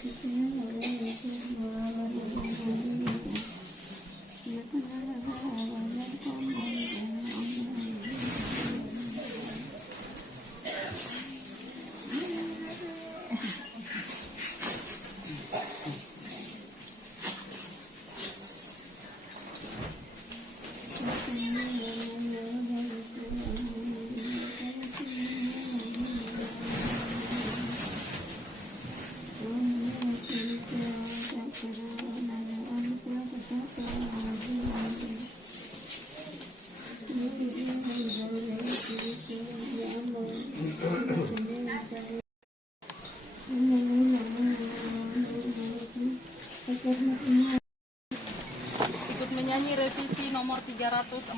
Ikut menyanyi revisi nomor 346.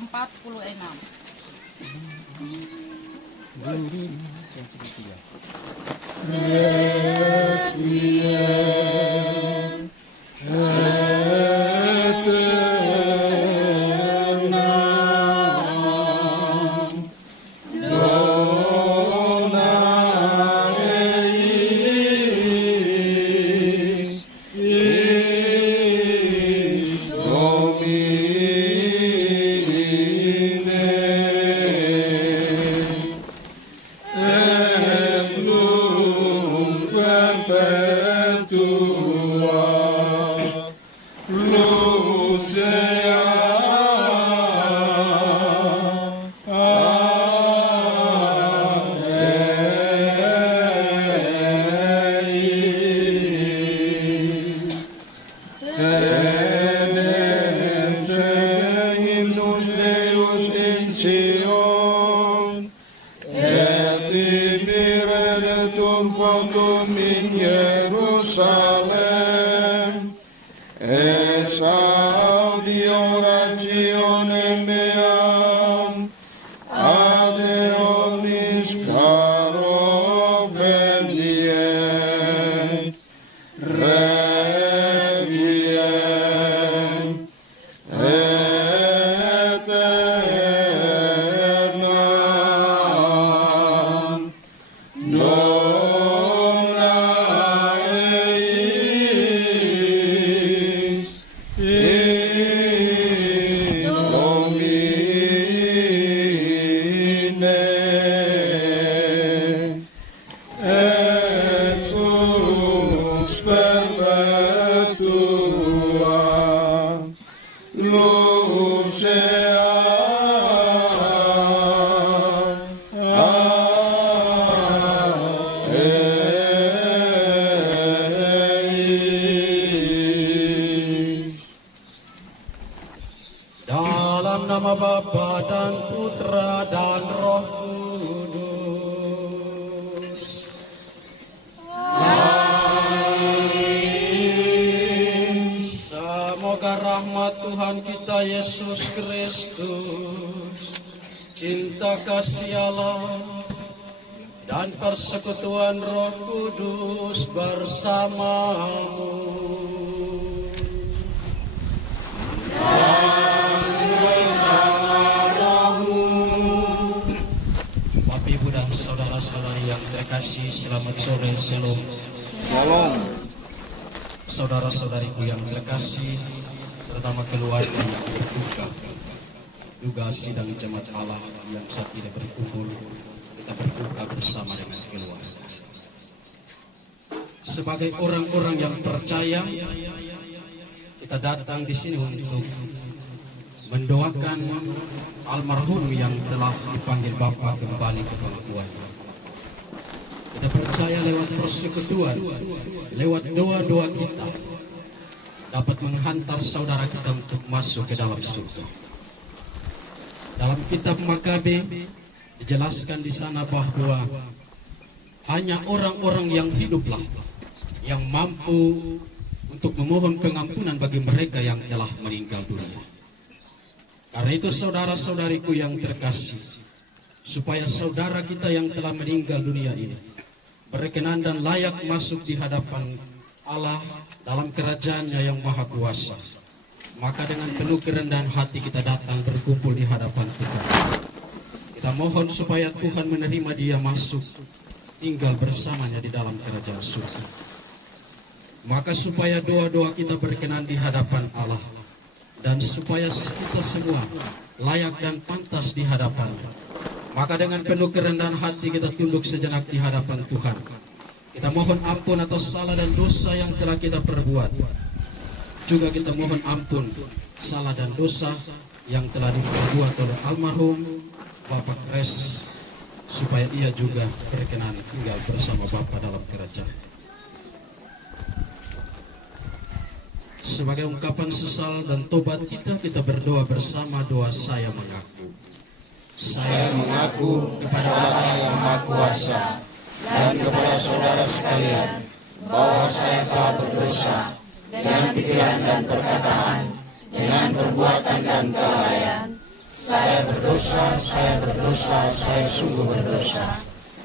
Min Jerusalem, et salvi orationem meam, ade omnis caro vendiet, requiem aeternam, nona eis Domine, et sus perpetua lucea eis. Dalam nama Bapa dan Putra dan Roh Kudus. Amin. Semoga rahmat Tuhan kita Yesus Kristus, cinta kasih Allah, dan persekutuan Roh Kudus bersamamu. Bapak Ibu dan saudara-saudari yang terkasih, selamat sore, shalom. Shalom. Saudara-saudariku yang terkasih, terutama keluarga yang berduka, juga sidang jemaat Allah yang saat ini berkumpul, kita berduka bersama dengan keluarga. Sebagai orang-orang yang percaya, kita datang di sini untuk mendoakan almarhum yang telah dipanggil Bapa kembali ke pengakuan. Kita percaya lewat persekutuan, lewat doa-doa kita, dapat menghantar saudara kita untuk masuk ke dalam surga. Dalam kitab Makabe dijelaskan di sana bahwa hanya orang-orang yang hiduplah yang mampu untuk memohon pengampunan bagi mereka yang telah meninggal dunia. Karena itu saudara-saudariku yang terkasih, supaya saudara kita yang telah meninggal dunia ini berkenan dan layak masuk di hadapan Allah dalam kerajaannya yang maha kuasa, maka dengan penuh kerendahan hati kita datang berkumpul di hadapan Tuhan. Kita mohon supaya Tuhan menerima dia masuk tinggal bersamanya di dalam kerajaan surga. Maka supaya doa-doa kita berkenan di hadapan Allah, dan supaya kita semua layak dan pantas di hadapan-Nya, maka dengan penuh kerendahan hati kita tunduk sejenak di hadapan Tuhan. Kita mohon ampun atas salah dan dosa yang telah kita perbuat. Juga kita mohon ampun salah dan dosa yang telah diperbuat oleh almarhum Bapak Kres, supaya ia juga berkenan tinggal bersama Bapa dalam kerajaan. Sebagai ungkapan sesal dan tobat kita berdoa bersama doa saya mengaku. Saya mengaku kepada Allah yang Maha Kuasa dan kepada saudara sekalian bahwa saya telah berdosa dengan pikiran dan perkataan, dengan perbuatan dan kelalaian. Saya berdosa, saya sungguh berdosa.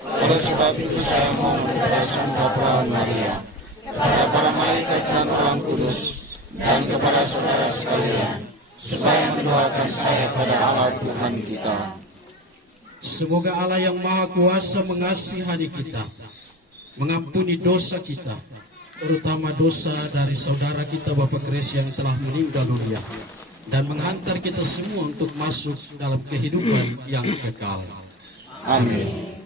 Oleh sebab itu saya mohon kepada Santa Perawan Maria, kepada para malaikat dan orang kudus, dan kepada saudara sekalian, supaya mendoakan saya pada Allah Tuhan kita. Semoga Allah yang Maha Kuasa mengasihani kita, mengampuni dosa kita, terutama dosa dari saudara kita Bapak Kres yang telah meninggal dunia, dan menghantar kita semua untuk masuk dalam kehidupan yang kekal. Amin.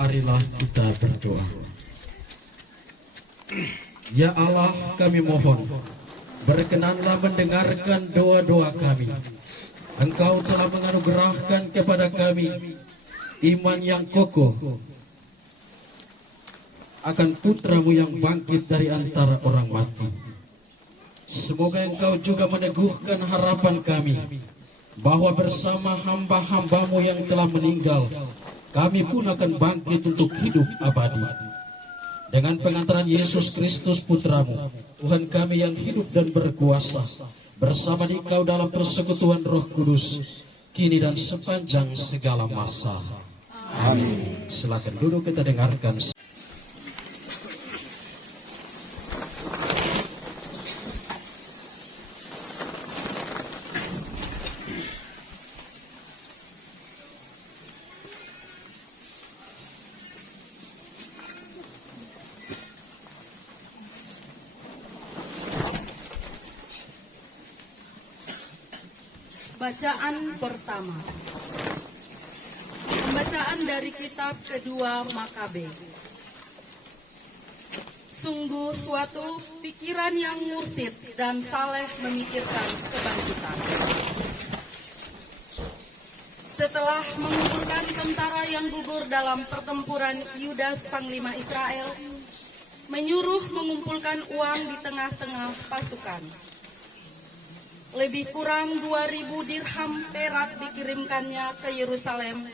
Marilah kita berdoa. Ya Allah, kami mohon, berkenanlah mendengarkan doa-doa kami. Engkau telah menganugerahkan kepada kami iman yang kokoh akan putramu yang bangkit dari antara orang mati. Semoga Engkau juga meneguhkan harapan kami, bahwa bersama hamba-hambamu yang telah meninggal, kami pun akan bangkit untuk hidup abadi. Dengan pengantaran Yesus Kristus Putramu, Tuhan kami yang hidup dan berkuasa, bersama Dikau dalam persekutuan Roh Kudus, kini dan sepanjang segala masa. Amin. Silakan duduk, kita dengarkan. Bacaan pertama. Pembacaan dari kitab kedua Makabe. Sungguh suatu pikiran yang mursid dan saleh memikirkan kebangkitan. Setelah mengumpulkan tentara yang gugur dalam pertempuran, Yudas Panglima Israel menyuruh mengumpulkan uang di tengah-tengah pasukan. Lebih kurang 2.000 dirham perak dikirimkannya ke Yerusalem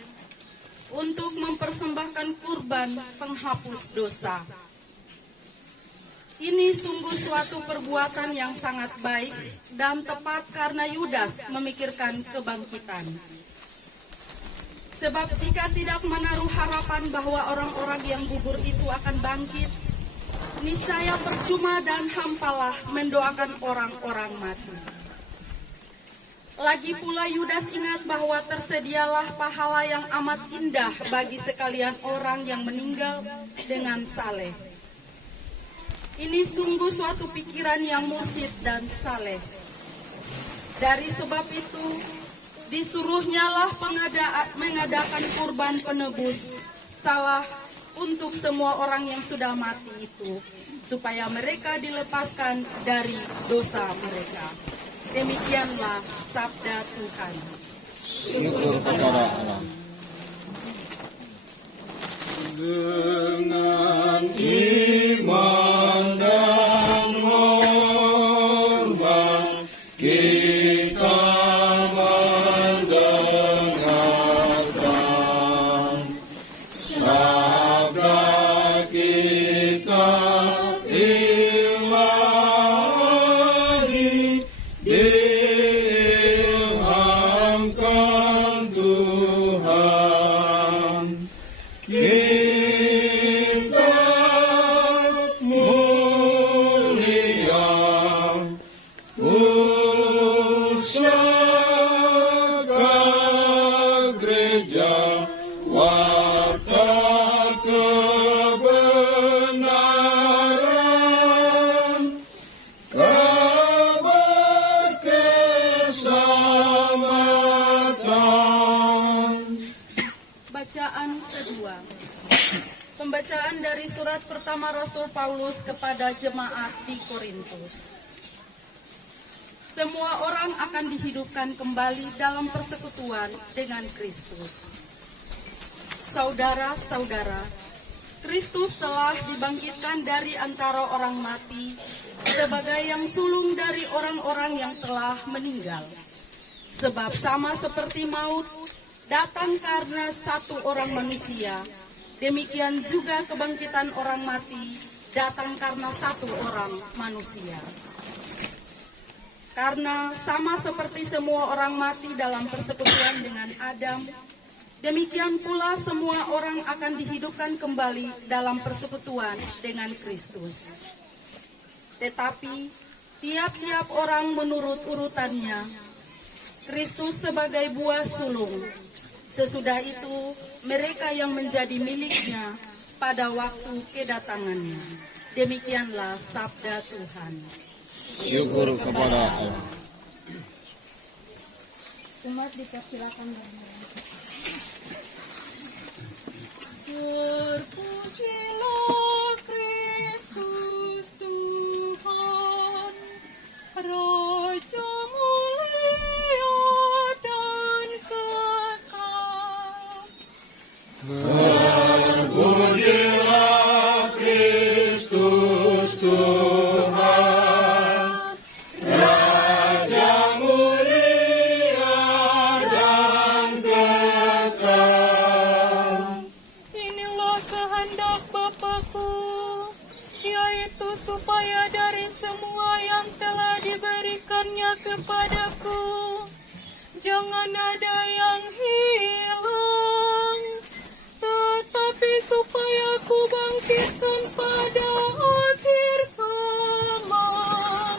untuk mempersembahkan kurban penghapus dosa. Ini sungguh suatu perbuatan yang sangat baik dan tepat karena Yudas memikirkan kebangkitan. Sebab jika tidak menaruh harapan bahwa orang-orang yang gugur itu akan bangkit, niscaya percuma dan hampalah mendoakan orang-orang mati. Lagi pula Yudas ingat bahwa tersedialah pahala yang amat indah bagi sekalian orang yang meninggal dengan saleh. Ini sungguh suatu pikiran yang mursyid dan saleh. Dari sebab itu, disuruhnyalah mengadakan kurban penebus salah untuk semua orang yang sudah mati itu, supaya mereka dilepaskan dari dosa mereka. Demikianlah sabda Tuhan. Syukur kepada Allah. Dengan iman dan hormat kita mendengarkan sabda kita ilahi, diilhamkan Tuhan. Kita mulia pusaka gereja, warta kebenaran, kabar keselamatan. Bacaan kedua. Pembacaan dari surat pertama Rasul Paulus kepada jemaat di Korintus. Semua orang akan dihidupkan kembali dalam persekutuan dengan Kristus. Saudara-saudara, Kristus telah dibangkitkan dari antara orang mati sebagai yang sulung dari orang-orang yang telah meninggal. Sebab sama seperti maut datang karena satu orang manusia, demikian juga kebangkitan orang mati datang karena satu orang manusia. Karena sama seperti semua orang mati dalam persekutuan dengan Adam, demikian pula semua orang akan dihidupkan kembali dalam persekutuan dengan Kristus. Tetapi tiap-tiap orang menurut urutannya, Kristus sebagai buah sulung, sesudah itu mereka yang menjadi miliknya pada waktu kedatangannya. Demikianlah sabda Tuhan. Syukur kepada Allah. Umat dipersilakan berdiri. Terpujilah Kristus Tuhan, Raja mulia dan kekal. Terpujilah Kristus Tuhan, Raja mulia dan kekal. Inilah kehendak Bapa-Ku, yaitu supaya dari semua yang telah diberikannya kepadaku, jangan ada yang hilang, tetapi supaya ku bangkitkan pada akhir zaman.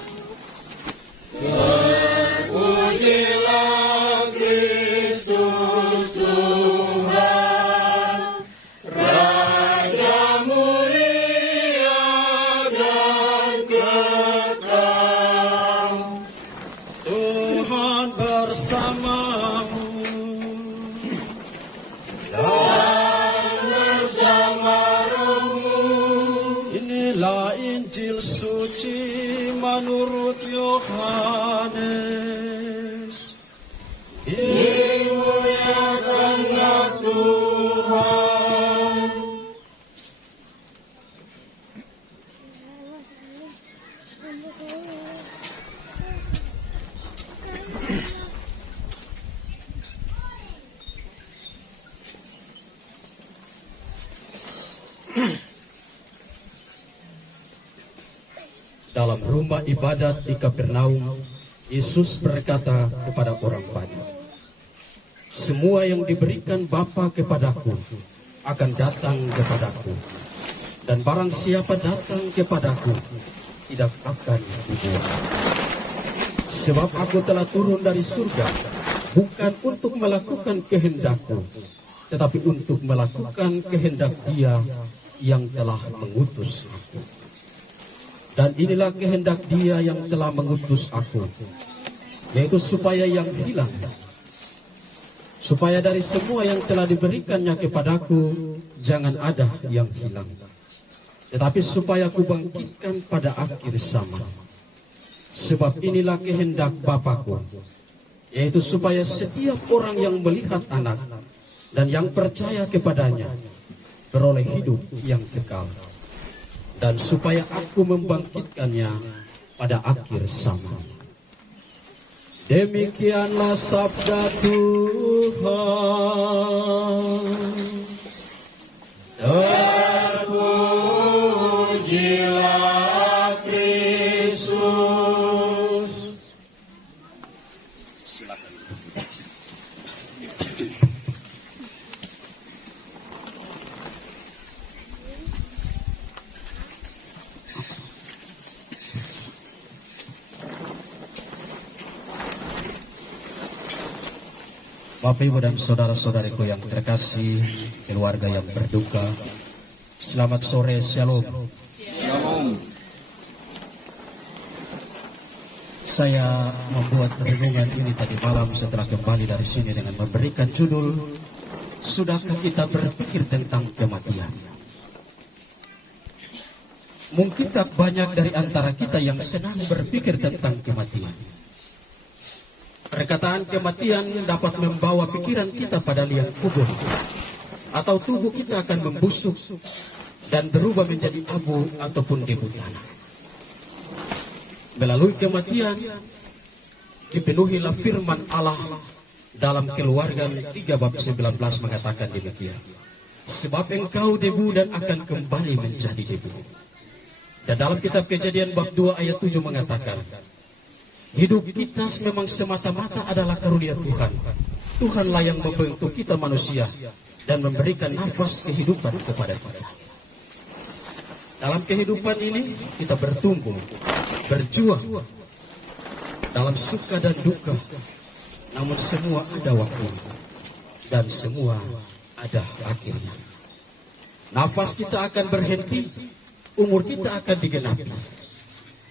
Terpujilah Kristus Tuhan, Raja mulia dan kekal. Tuhan bersamamu. Dan bersama rohmu. Inilah Injil suci menurut Yohanes. Dimuliakanlah Tuhan. Dalam rumah ibadat di Kapernaum, Yesus berkata kepada orang banyak, "Semua yang diberikan Bapa kepadaku akan datang kepadaku, dan barang siapa datang kepadaku tidak akan dibuang." Sebab aku telah turun dari surga, bukan untuk melakukan kehendakku, tetapi untuk melakukan kehendak Dia yang telah mengutus aku. Dan inilah kehendak Dia yang telah mengutus aku, yaitu supaya yang hilang, supaya dari semua yang telah diberikannya kepadaku, jangan ada yang hilang, tetapi supaya aku bangkitkan pada akhir zaman. Sebab inilah kehendak Bapa-Ku, yaitu supaya setiap orang yang melihat Anak dan yang percaya kepadanya beroleh hidup yang kekal, dan supaya aku membangkitkannya pada akhir zaman. Demikianlah sabda Tuhan. Terpujilah Kristus. Bapak, Ibu, dan saudara-saudariku yang terkasih, keluarga yang berduka, selamat sore, shalom. Saya membuat renungan ini tadi malam setelah kembali dari sini dengan memberikan judul, Sudahkah kita berpikir tentang kematian? Mungkin tak banyak dari antara kita yang senang berpikir tentang kematian. Perkataan kematian dapat membawa pikiran kita pada liang kubur, atau tubuh kita akan membusuk dan berubah menjadi abu ataupun debu tanah. Melalui kematian dipenuhilah firman Allah dalam Keluaran 3 bab 19 mengatakan demikian. Sebab engkau debu dan akan kembali menjadi debu. Dan dalam kitab Kejadian bab 2 ayat 7 mengatakan, hidup kita memang semata-mata adalah karunia Tuhan. Tuhanlah yang membentuk kita manusia dan memberikan nafas kehidupan kepada kita. Dalam kehidupan ini kita bertumbuh, berjuang dalam suka dan duka. Namun semua ada waktunya dan semua ada akhirnya. Nafas kita akan berhenti, umur kita akan digenapi,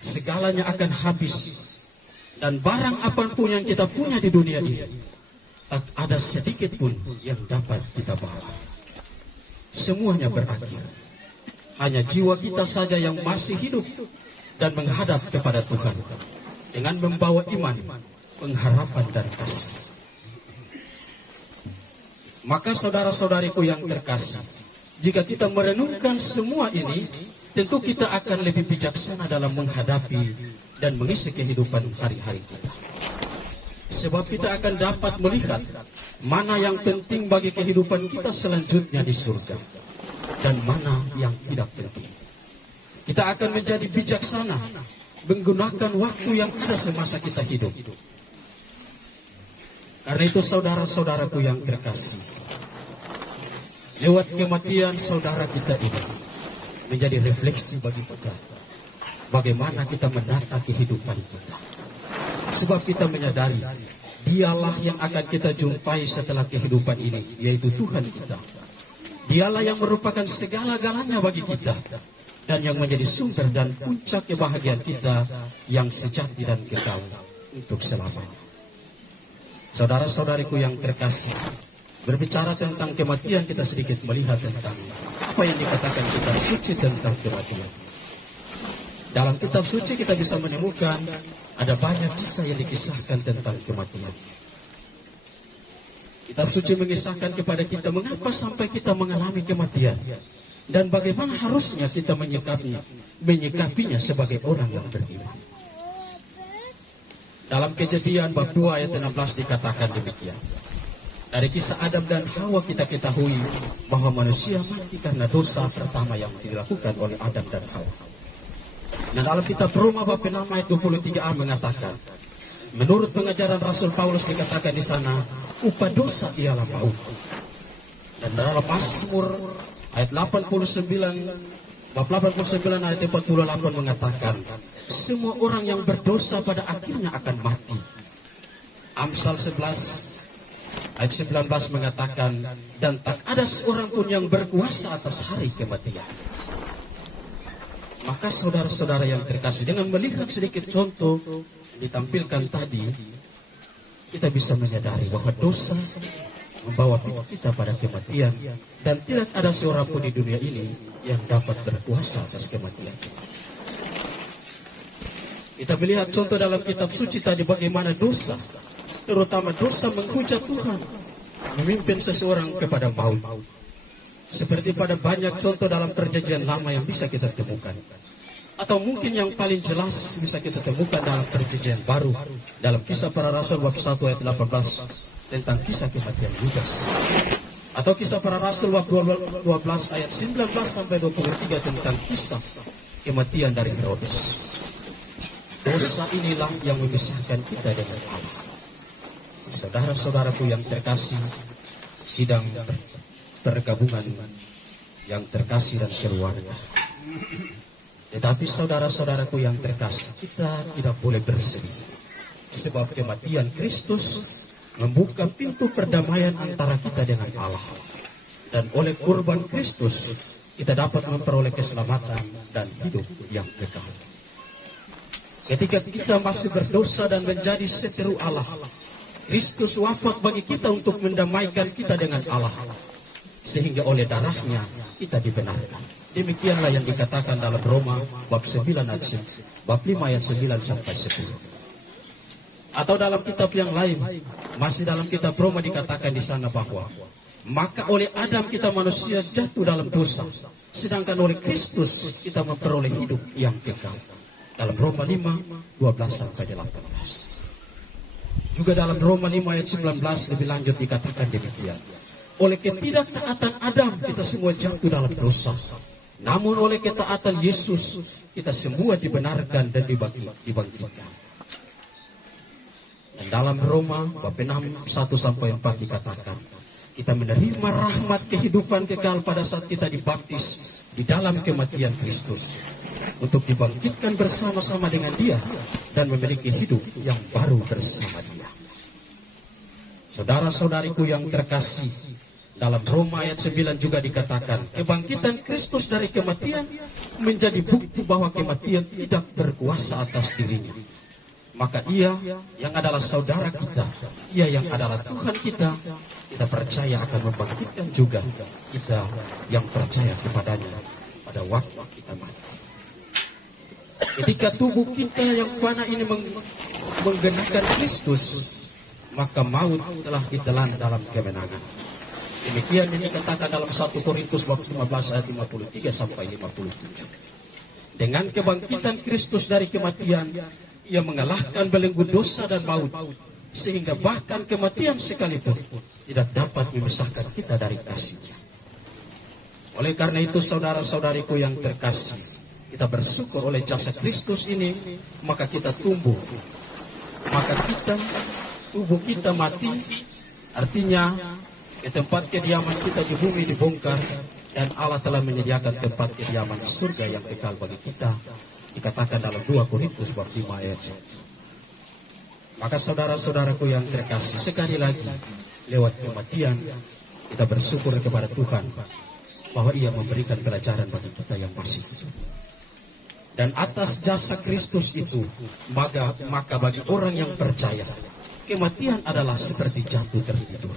segalanya akan habis. Dan barang apapun yang kita punya di dunia ini, tak ada sedikit pun yang dapat kita bawa. Semuanya berakhir. Hanya jiwa kita saja yang masih hidup dan menghadap kepada Tuhan dengan membawa iman, pengharapan, dan kasih. Maka saudara-saudariku yang terkasih, jika kita merenungkan semua ini, tentu kita akan lebih bijaksana dalam menghadapi dan mengisi kehidupan hari-hari kita. Sebab kita akan dapat melihat mana yang penting bagi kehidupan kita selanjutnya di surga dan mana yang tidak penting. Kita akan menjadi bijaksana menggunakan waktu yang ada semasa kita hidup. Karena itu saudara-saudaraku yang terkasih, lewat kematian saudara kita ini menjadi refleksi bagi kita. Bagaimana kita menata kehidupan kita. Sebab kita menyadari Dialah yang akan kita jumpai setelah kehidupan ini, yaitu Tuhan kita. Dialah yang merupakan segala-galanya bagi kita dan yang menjadi sumber dan puncak kebahagiaan kita yang sejati dan kekal untuk selamanya. Saudara-saudariku yang terkasih, berbicara tentang kematian, kita sedikit melihat tentang apa yang dikatakan kitab suci tentang kematian. Dalam kitab suci kita bisa menemukan ada banyak kisah yang dikisahkan tentang kematian. Kitab suci mengisahkan kepada kita mengapa sampai kita mengalami kematian dan bagaimana harusnya kita menyikapinya sebagai orang yang beriman. Dalam Kejadian bab 2 ayat 16 dikatakan demikian. Dari kisah Adam dan Hawa kita ketahui bahwa manusia mati karena dosa pertama yang dilakukan oleh Adam dan Hawa. Nah, dalam kitab Roma bab 6 ayat 23a mengatakan, menurut pengajaran Rasul Paulus dikatakan di sana, upah dosa ialah maut. Dan dalam Mazmur ayat 89 bab 89 ayat 48 mengatakan, semua orang yang berdosa pada akhirnya akan mati. Amsal 11 ayat 19 mengatakan, dan tak ada seorang pun yang berkuasa atas hari kematian. Maka saudara-saudara yang terkasih, dengan melihat sedikit contoh ditampilkan tadi, kita bisa menyadari bahwa dosa membawa kita pada kematian, dan tidak ada seorang pun di dunia ini yang dapat berkuasa atas kematian. Kita melihat contoh dalam kitab suci tadi bagaimana dosa, terutama dosa menghujat Tuhan, memimpin seseorang kepada maut. Seperti pada banyak contoh dalam perjanjian lama yang bisa kita temukan. Atau mungkin yang paling jelas bisa kita temukan dalam perjanjian baru, dalam Kisah Para Rasul bab 1 ayat 18 tentang kisah kematian Yudas. Atau Kisah Para Rasul bab 12 ayat 19 sampai 23 tentang kisah kematian dari Herodes. Dosa inilah yang memisahkan kita dengan Allah. Saudara-saudaraku yang terkasih, sidang tergabungan yang terkasih dan keluarga. Tetapi saudara-saudaraku yang terkasih, kita tidak boleh bersedih, sebab kematian Kristus membuka pintu perdamaian antara kita dengan Allah. Dan oleh kurban Kristus, kita dapat memperoleh keselamatan dan hidup yang kekal. Ketika kita masih berdosa dan menjadi seteru Allah, Kristus wafat bagi kita untuk mendamaikan kita dengan Allah, sehingga oleh darahnya kita dibenarkan. Demikianlah yang dikatakan dalam Roma bab 9 ayat bab 5 ayat 9 sampai 10. Atau dalam kitab yang lain, masih dalam kitab Roma dikatakan di sana bahwa maka oleh Adam kita manusia jatuh dalam dosa, sedangkan oleh Kristus kita memperoleh hidup yang kekal. Dalam Roma 5 12 sampai 18. Juga dalam Roma 5 ayat 19 lebih lanjut dikatakan demikian. Oleh ketidaktaatan Adam kita semua jatuh dalam dosa. Namun oleh ketaatan Yesus kita semua dibenarkan dan dibangkitkan. Dan dalam Roma bab 6 1 sampai 4 dikatakan kita menerima rahmat kehidupan kekal pada saat kita dibaptis di dalam kematian Kristus, untuk dibangkitkan bersama-sama dengan Dia dan memiliki hidup yang baru bersama Dia. Saudara-saudariku yang terkasih, dalam Roma ayat 9 juga dikatakan kebangkitan Kristus dari kematian menjadi bukti bahwa kematian tidak berkuasa atas dirinya. Maka Ia yang adalah saudara kita, Ia yang adalah Tuhan kita, kita percaya akan membangkitkan juga kita yang percaya kepadanya pada waktu kita mati. Ketika tubuh kita yang fana ini menggenakan Kristus, maka maut telah ditelan dalam kemenangan. Demikian ini dikatakan dalam 1 Korintus bab 15 ayat 53 sampai 57. Dengan kebangkitan Kristus dari kematian, Ia mengalahkan belenggu dosa dan maut, sehingga bahkan kematian sekalipun tidak dapat memisahkan kita dari kasih-Nya. Oleh karena itu saudara-saudariku yang terkasih, kita bersyukur oleh jasa Kristus ini, maka kita tumbuh. Maka tubuh kita mati, artinya ke tempat kediaman kita di bumi dibongkar, dan Allah telah menyediakan tempat kediaman di surga yang kekal bagi kita. Dikatakan dalam 2 Korintus bab 5 ayat 1. Maka saudara-saudaraku yang terkasih, sekali lagi lewat kematian kita bersyukur kepada Tuhan bahwa Ia memberikan pelajaran bagi kita yang masih hidup. Dan atas jasa Kristus itu, maka bagi orang yang percaya, kematian adalah seperti jatuh tertidur.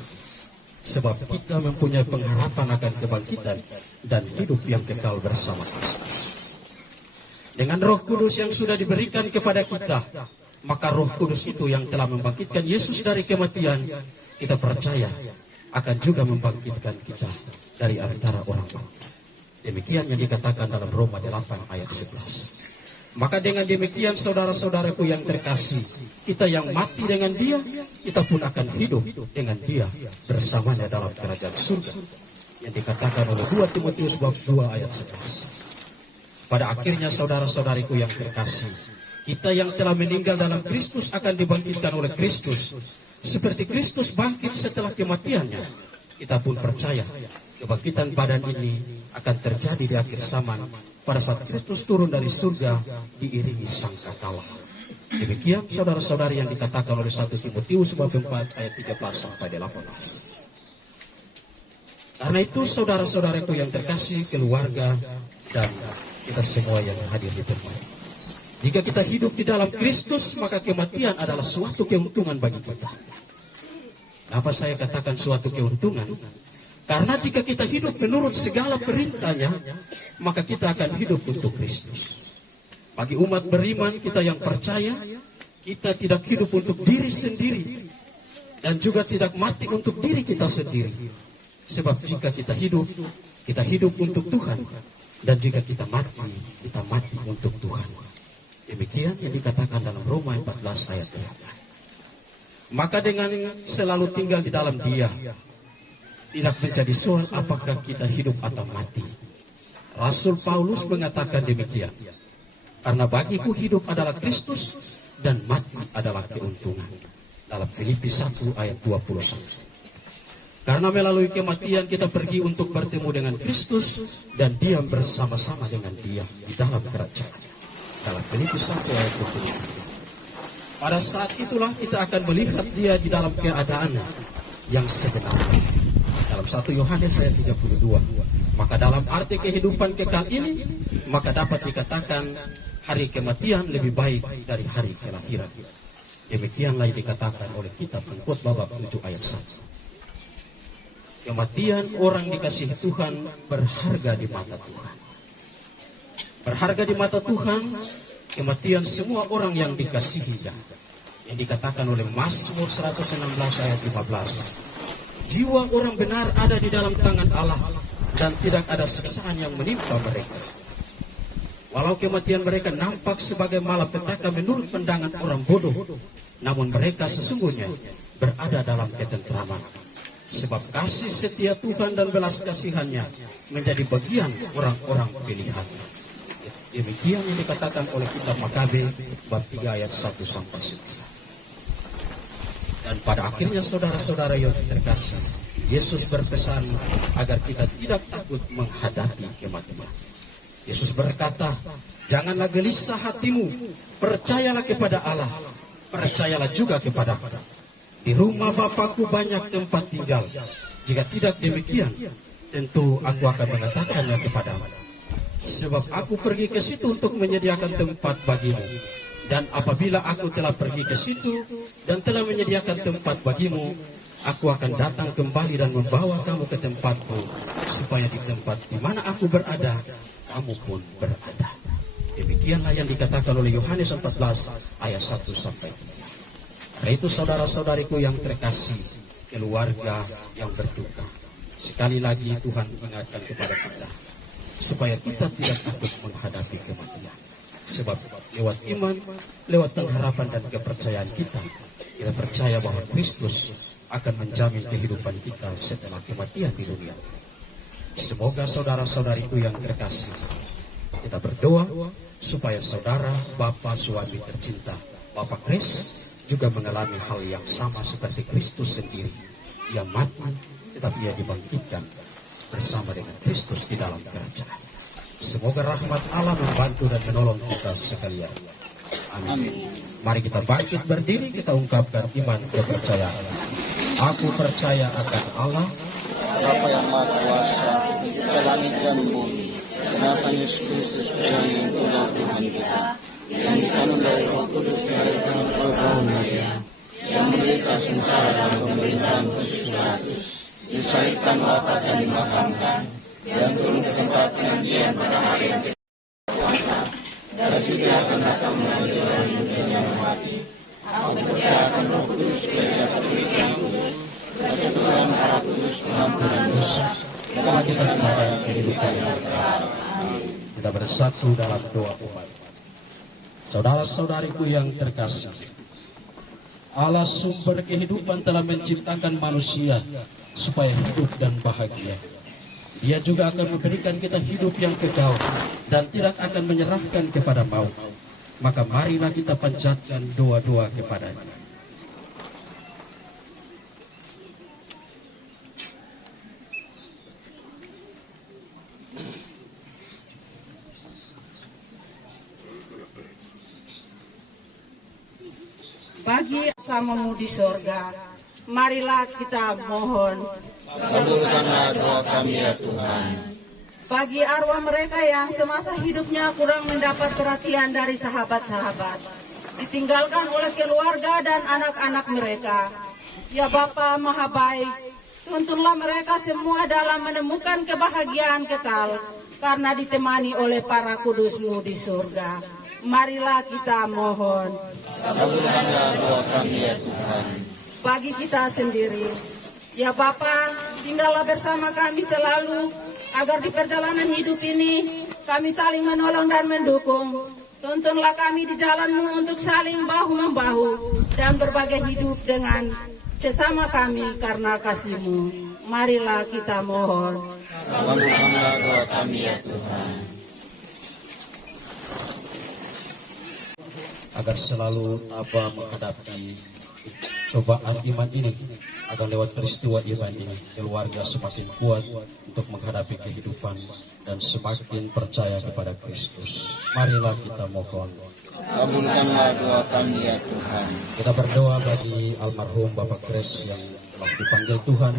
Sebab kita mempunyai pengharapan akan kebangkitan dan hidup yang kekal bersama Kristus. Dengan Roh Kudus yang sudah diberikan kepada kita, maka Roh Kudus itu yang telah membangkitkan Yesus dari kematian, kita percaya akan juga membangkitkan kita dari antara orang mati. Demikian yang dikatakan dalam Roma 8 ayat 11. Maka dengan demikian saudara-saudaraku yang terkasih, kita yang mati dengan Dia, kita pun akan hidup dengan Dia bersamanya dalam kerajaan surga, yang dikatakan oleh 2 Timotius bab 2 ayat 11. Pada akhirnya saudara-saudariku yang terkasih, kita yang telah meninggal dalam Kristus akan dibangkitkan oleh Kristus. Seperti Kristus bangkit setelah kematiannya, kita pun percaya kebangkitan badan ini akan terjadi di akhir zaman pada saat Kristus turun dari surga diiringi sangkakala. Demikian saudara-saudari yang dikatakan oleh 1 Timotius bab 4 ayat 13 sampai 18. Karena itu saudara-saudaraku yang terkasih, keluarga, dan kita semua yang hadir di tempat. Jika kita hidup di dalam Kristus, maka kematian adalah suatu keuntungan bagi kita. Kenapa saya katakan suatu keuntungan? Karena jika kita hidup menurut segala perintahnya, maka kita akan hidup untuk Kristus. Bagi umat beriman, kita yang percaya, kita tidak hidup untuk diri sendiri. Dan juga tidak mati untuk diri kita sendiri. Sebab jika kita hidup untuk Tuhan. Dan jika kita mati untuk Tuhan. Demikian yang dikatakan dalam Roma 14 ayat 8. Maka dengan selalu tinggal di dalam Dia, tidak menjadi soal apakah kita hidup atau mati. Rasul Paulus mengatakan demikian. Karena bagiku hidup adalah Kristus dan mati adalah keuntungan. Dalam Filipi 1 ayat 21. Karena melalui kematian kita pergi untuk bertemu dengan Kristus dan diam bersama-sama dengan Dia di dalam kerajaan. Dalam Filipi 1 ayat 23. Pada saat itulah kita akan melihat Dia di dalam keadaannya yang sebenarnya. Dalam 1 Yohanes ayat 32. Maka dalam arti kehidupan kekal ini, maka dapat dikatakan hari kematian lebih baik dari hari kelahiran. Demikianlah yang dikatakan oleh kitab Pengkhotbah bab 7 ayat 1. Kematian orang dikasihi Tuhan berharga di mata Tuhan. Berharga di mata Tuhan, kematian semua orang yang dikasihinya. Yang dikatakan oleh Mazmur 116 ayat 15. Jiwa orang benar ada di dalam tangan Allah dan tidak ada siksaan yang menimpa mereka. Walau kematian mereka nampak sebagai malapetaka menurut pandangan orang bodoh, namun mereka sesungguhnya berada dalam ketentraman. Sebab kasih setia Tuhan dan belas kasihannya menjadi bagian orang-orang pilihan. Demikian yang dikatakan oleh kitab Makabe bab 3 ayat 1 sampai 9. Dan pada akhirnya saudara-saudara yang terkasih, Yesus berpesan agar kita tidak takut menghadapi kematian. Yesus berkata, janganlah gelisah hatimu, percayalah kepada Allah, percayalah juga kepada Aku. Di rumah Bapakku banyak tempat tinggal. Jika tidak demikian, tentu Aku akan mengatakannya kepadamu. Sebab Aku pergi ke situ untuk menyediakan tempat bagimu. Dan apabila Aku telah pergi ke situ dan telah menyediakan tempat bagimu, Aku akan datang kembali dan membawa kamu ke tempatku, supaya di tempat di mana Aku berada, kamu pun berada. Demikianlah yang dikatakan oleh Yohanes 14 ayat 1 sampai 3. Karena itu saudara-saudariku yang terkasih, keluarga yang berduka, sekali lagi Tuhan ingatkan kepada kita supaya kita tidak takut menghadapi kematian. Sebab lewat iman, lewat pengharapan dan kepercayaan kita percaya bahwa Kristus akan menjamin kehidupan kita setelah kematian di dunia. Semoga saudara-saudariku yang terkasih, kita berdoa supaya saudara, bapak, suami tercinta, Bapak Kris juga mengalami hal yang sama seperti Kristus sendiri. Ia mati, tetapi ia dibangkitkan bersama dengan Kristus di dalam kerajaan. Semoga rahmat Allah membantu dan menolong kita sekalian. Amin. Mari kita bangkit berdiri, kita ungkapkan iman kepercayaan. Aku percaya akan Allah, Bapa yang Maha Kuasa, pencipta langit dan bumi, dan akan Yesus Kristus yang adalah Tuhan kita, yang dikandung dari Roh Kudus melahirkan oleh Maria, yang menderita sengsara dalam pemerintahan Pontius Pilatus, disalibkan, wafat dan dimakamkan, dan turun ke tempat penantian pada hari yang ketiga, dari situ akan datang mengambil orang yang yang mati. Aku percaya akan Roh Kudus, Gereja Katolik yang kudus, persekutuan Darah Kudus, pengampunan dosa, kita kepada kehidupan yang kekal. Kita bersatu dalam doa umat. Saudara-saudariku yang terkasih, Allah sumber kehidupan telah menciptakan manusia supaya hidup dan bahagia. Dia juga akan memberikan kita hidup yang kekal dan tidak akan menyerahkan kepada maut. Maka marilah kita panjatkan doa-doa kepadanya. bagi bersamamu di sorga. Marilah kita mohon. Kabulkanlah doa kami ya Tuhan. Bagi arwah mereka yang semasa hidupnya kurang mendapat perhatian dari sahabat-sahabat, ditinggalkan oleh keluarga dan anak-anak mereka, ya Bapa Maha Baik, tuntunlah mereka semua dalam menemukan kebahagiaan kekal, karena ditemani oleh para kudus-Mu di surga. Marilah kita mohon. Kabulkanlah doa kami ya Tuhan. Bagi kita sendiri, ya Bapa, tinggallah bersama kami selalu, agar di perjalanan hidup ini kami saling menolong dan mendukung. Tuntunlah kami di jalan-Mu untuk saling bahu-membahu dan berbagai hidup dengan sesama kami karena kasih-Mu. Marilah kita mohon. Kabulkanlah doa kami ya Tuhan. Agar selalu menghadapi cobaan iman ini, agar lewat peristiwa iman ini keluarga semakin kuat untuk menghadapi kehidupan dan semakin percaya kepada Kristus. Marilah kita mohon. Kabulkanlah doa kami ya Tuhan. Kita berdoa bagi almarhum Bapak Kres yang telah dipanggil Tuhan.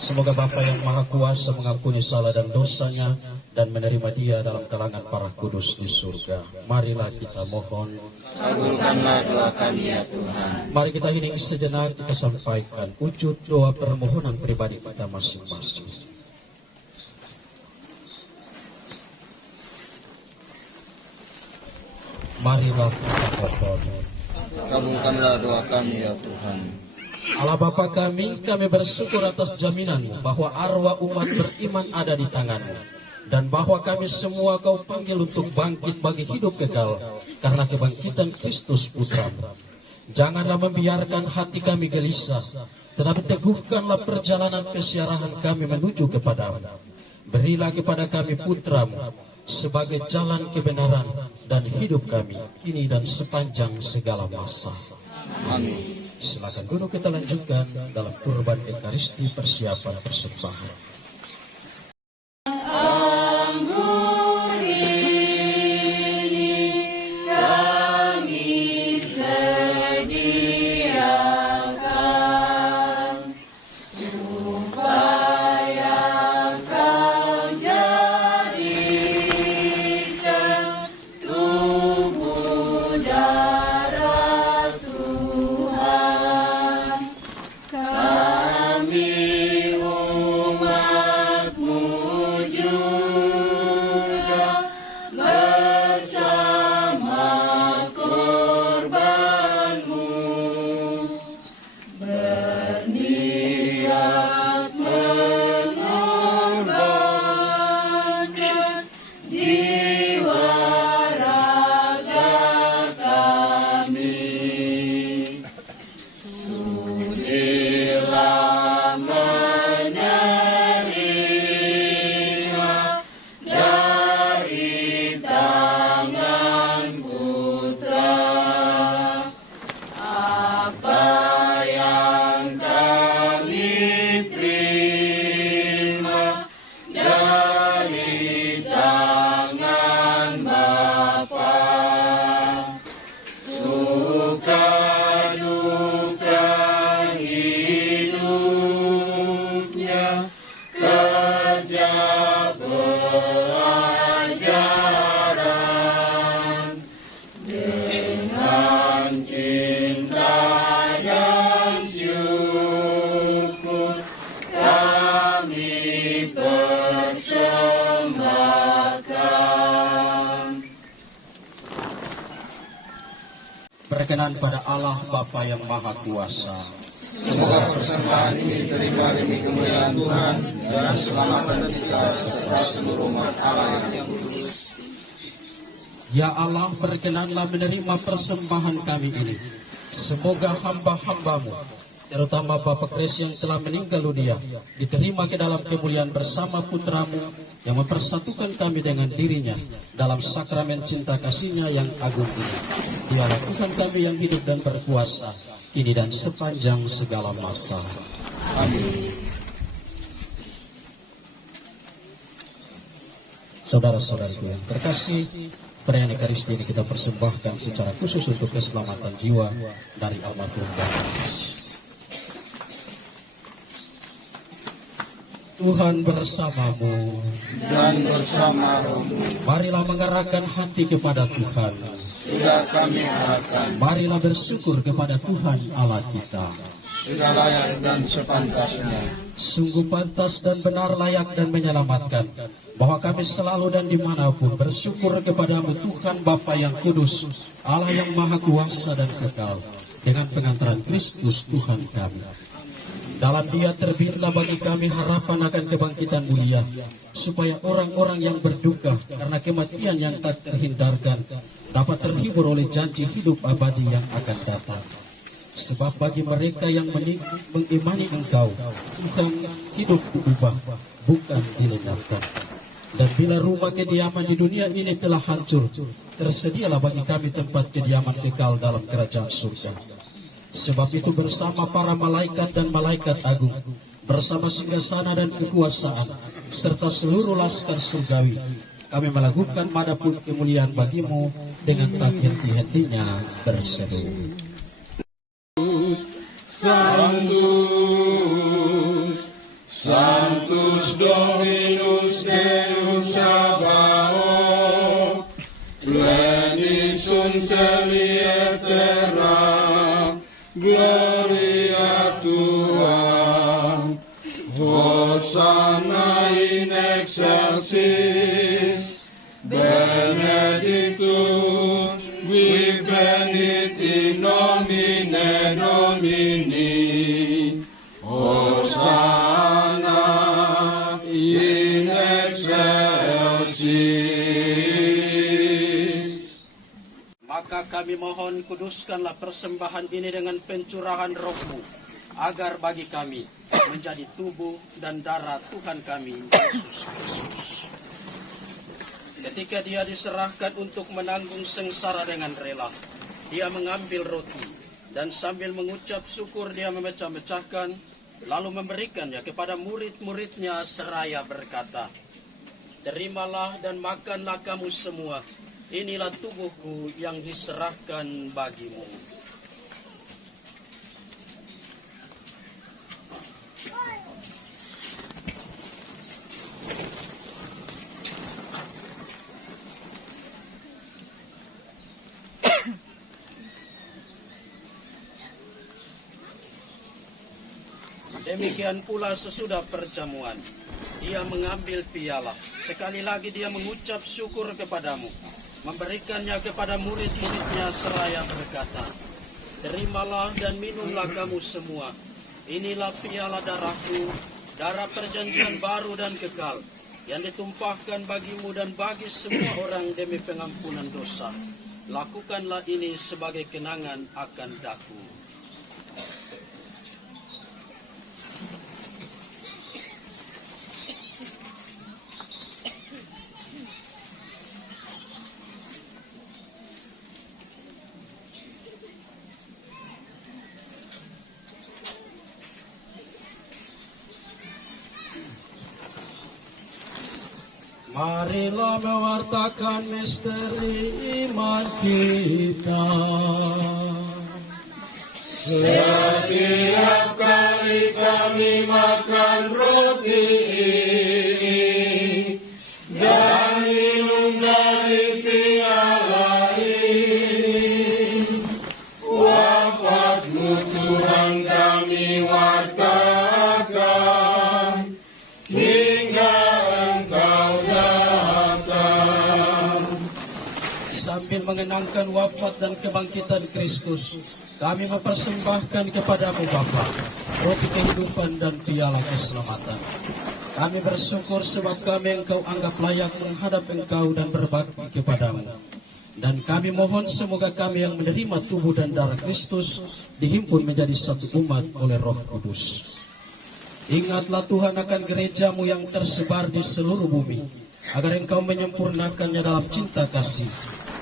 Semoga Bapa yang Maha Kuasa mengampuni salah dan dosanya dan menerima dia dalam kalangan para kudus di surga. Marilah kita mohon. Kabulkanlah doa kami ya Tuhan. Mari kita hening sejenak, kita sampaikan wujud doa permohonan pribadi kita masing-masing. Marilah kita mohon. Kabulkanlah doa kami ya Tuhan. Allah Bapa kami bersyukur atas jaminan-Mu bahwa arwah umat beriman ada di tangan-Mu. Dan bahwa kami semua Kau panggil untuk bangkit bagi hidup kekal karena kebangkitan Kristus Putra-Mu. Janganlah membiarkan hati kami gelisah, tetapi teguhkanlah perjalanan kesiarahan kami menuju kepadamu. Berilah kepada kami Putra-Mu sebagai jalan kebenaran dan hidup kami kini dan sepanjang segala masa. Amin. Silakan duduk, kita lanjutkan dalam kurban Ekaristi persiapan persembahan. Berkenan pada Allah Bapa yang Maha Kuasa, Semoga persembahan ini diterima demi kemuliaan Tuhan dan keselamatan kita serta seluruh umat Allah yang kudus. Ya Allah, berkenanlah menerima persembahan kami ini. Semoga hamba-hamba-Mu, terutama Bapak Kres yang telah meninggal dunia, diterima ke dalam kemuliaan bersama Putra-Mu yang mempersatukan kami dengan dirinya dalam sakramen cinta kasih-Nya yang agung ini. Dialah Tuhan kami yang hidup dan berkuasa, kini dan sepanjang segala masa. Amin. Saudara-saudaraku yang terkasih, Perayaan Ekaristi ini kita persembahkan secara khusus untuk keselamatan jiwa dari almarhum Bapak. Tuhan bersamamu dan bersama rohmu. Marilah mengarahkan hati kepada Tuhan. Sudah kami arahkan, Marilah bersyukur kepada Tuhan Allah kita. sudah layak dan sepantasnya. Sungguh pantas dan benar, layak dan menyelamatkan, bahwa kami selalu dan dimanapun bersyukur kepadamu Tuhan Bapa yang kudus, Allah yang maha kuasa dan kekal, dengan pengantaran Kristus Tuhan kami. Dalam Dia terbitlah bagi kami harapan akan kebangkitan mulia, supaya orang-orang yang berduka karena kematian yang tak terhindarkan dapat terhibur oleh janji hidup abadi yang akan datang. Sebab bagi mereka yang mengimani Engkau, Tuhan, hidup diubah, bukan dilenyapkan. Dan bila rumah kediaman di dunia ini telah hancur, tersedialah bagi kami tempat kediaman kekal dalam kerajaan surga. Sebab itu bersama para malaikat dan malaikat agung, bersama singgasana dan kekuasaan, serta seluruh laskar surgawi, kami melakukan madapun kemuliaan bagimu dengan tak henti-hentinya berseru. Sanctus, Sanctus Dominus Deus Sabaoth, pleni sunt celi et terra, gloria Tua. Hosanna in excelsis, benedictus qui venit in nomine Domini. Hosanna in excelsis. Maka kami mohon, kuduskanlah persembahan ini dengan pencurahan roh-Mu, agar bagi kami menjadi tubuh dan darah Tuhan kami Yesus Kristus. Ketika Dia diserahkan untuk menanggung sengsara dengan rela, Dia mengambil roti, dan sambil mengucap syukur Dia memecah-mecahkan, lalu memberikannya kepada murid-muridnya seraya berkata, "Terimalah dan makanlah kamu semua, inilah tubuhku yang diserahkan bagimu." Demikian pula sesudah perjamuan, Dia mengambil piala. Sekali lagi Dia mengucap syukur kepadamu, memberikannya kepada murid-muridnya seraya berkata, "Terimalah dan minumlah kamu semua. Inilah piala darahku, darah perjanjian baru dan kekal, yang ditumpahkan bagimu dan bagi semua orang demi pengampunan dosa. Lakukanlah ini sebagai kenangan akan daku." Marilah mewartakan misteri iman kita. Setiap kali kami makan roti ini dan minum dari piala ini, wafat-Mu Tuhan kami wartakan hingga Engkau datang. Sambil mengenangkan wafat dan kebangkitan Kristus, kami mempersembahkan kepadamu Bapa, roti kehidupan dan piala keselamatan. Kami bersyukur sebab kami Engkau anggap layak menghadap Engkau dan berbakti kepadamu. Dan kami mohon semoga kami yang menerima tubuh dan darah Kristus dihimpun menjadi satu umat oleh Roh Kudus. Ingatlah Tuhan akan gereja-Mu yang tersebar di seluruh bumi, agar Engkau menyempurnakannya dalam cinta kasih,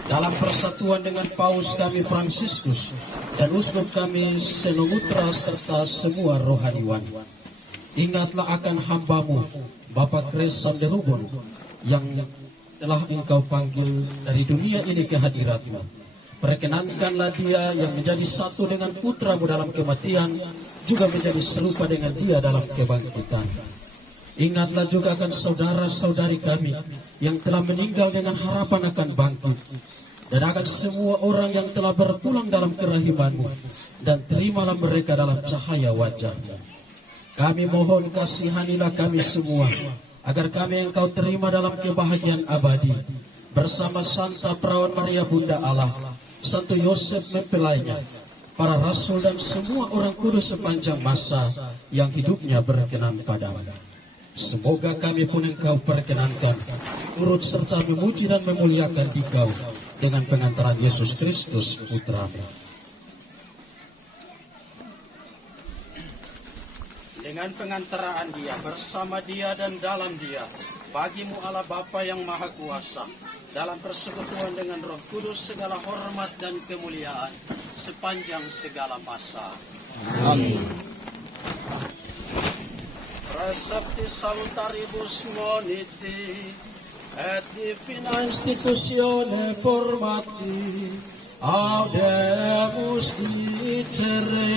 dalam persatuan dengan Paus kami Fransiskus dan uskup kami Senomutra serta semua rohaniwan. Ingatlah akan hamba-Mu Bapak Kres Sanderubun yang telah Engkau panggil dari dunia ini ke hadirat-Mu. Perkenankanlah dia yang menjadi satu dengan putra-Mu dalam kematian, juga menjadi serupa dengan dia dalam kebangkitan. Ingatlah juga akan saudara-saudari kami yang telah meninggal dengan harapan akan bangkit, dan akan semua orang yang telah berpulang dalam kerahiman-Mu, dan terimalah mereka dalam cahaya wajah-Mu. Kami mohon kasihanilah kami semua, agar kami Engkau terima dalam kebahagiaan abadi, bersama Santa Perawan Maria Bunda Allah, Santo Yosef mempelainya, para rasul dan semua orang kudus sepanjang masa yang hidupnya berkenan padamu. Semoga kami pun Engkau perkenankan, turut serta memuji dan memuliakan Dikau dengan pengantaran Yesus Kristus Putra-Mu. Dengan pengantaraan dia, bersama dia dan dalam dia, bagi-Mu Allah Bapa yang Maha Kuasa, dalam persekutuan dengan Roh Kudus segala hormat dan kemuliaan sepanjang segala masa. Amin. Precepti salutaribus moniti, et divina institutione formati, audemus dicere.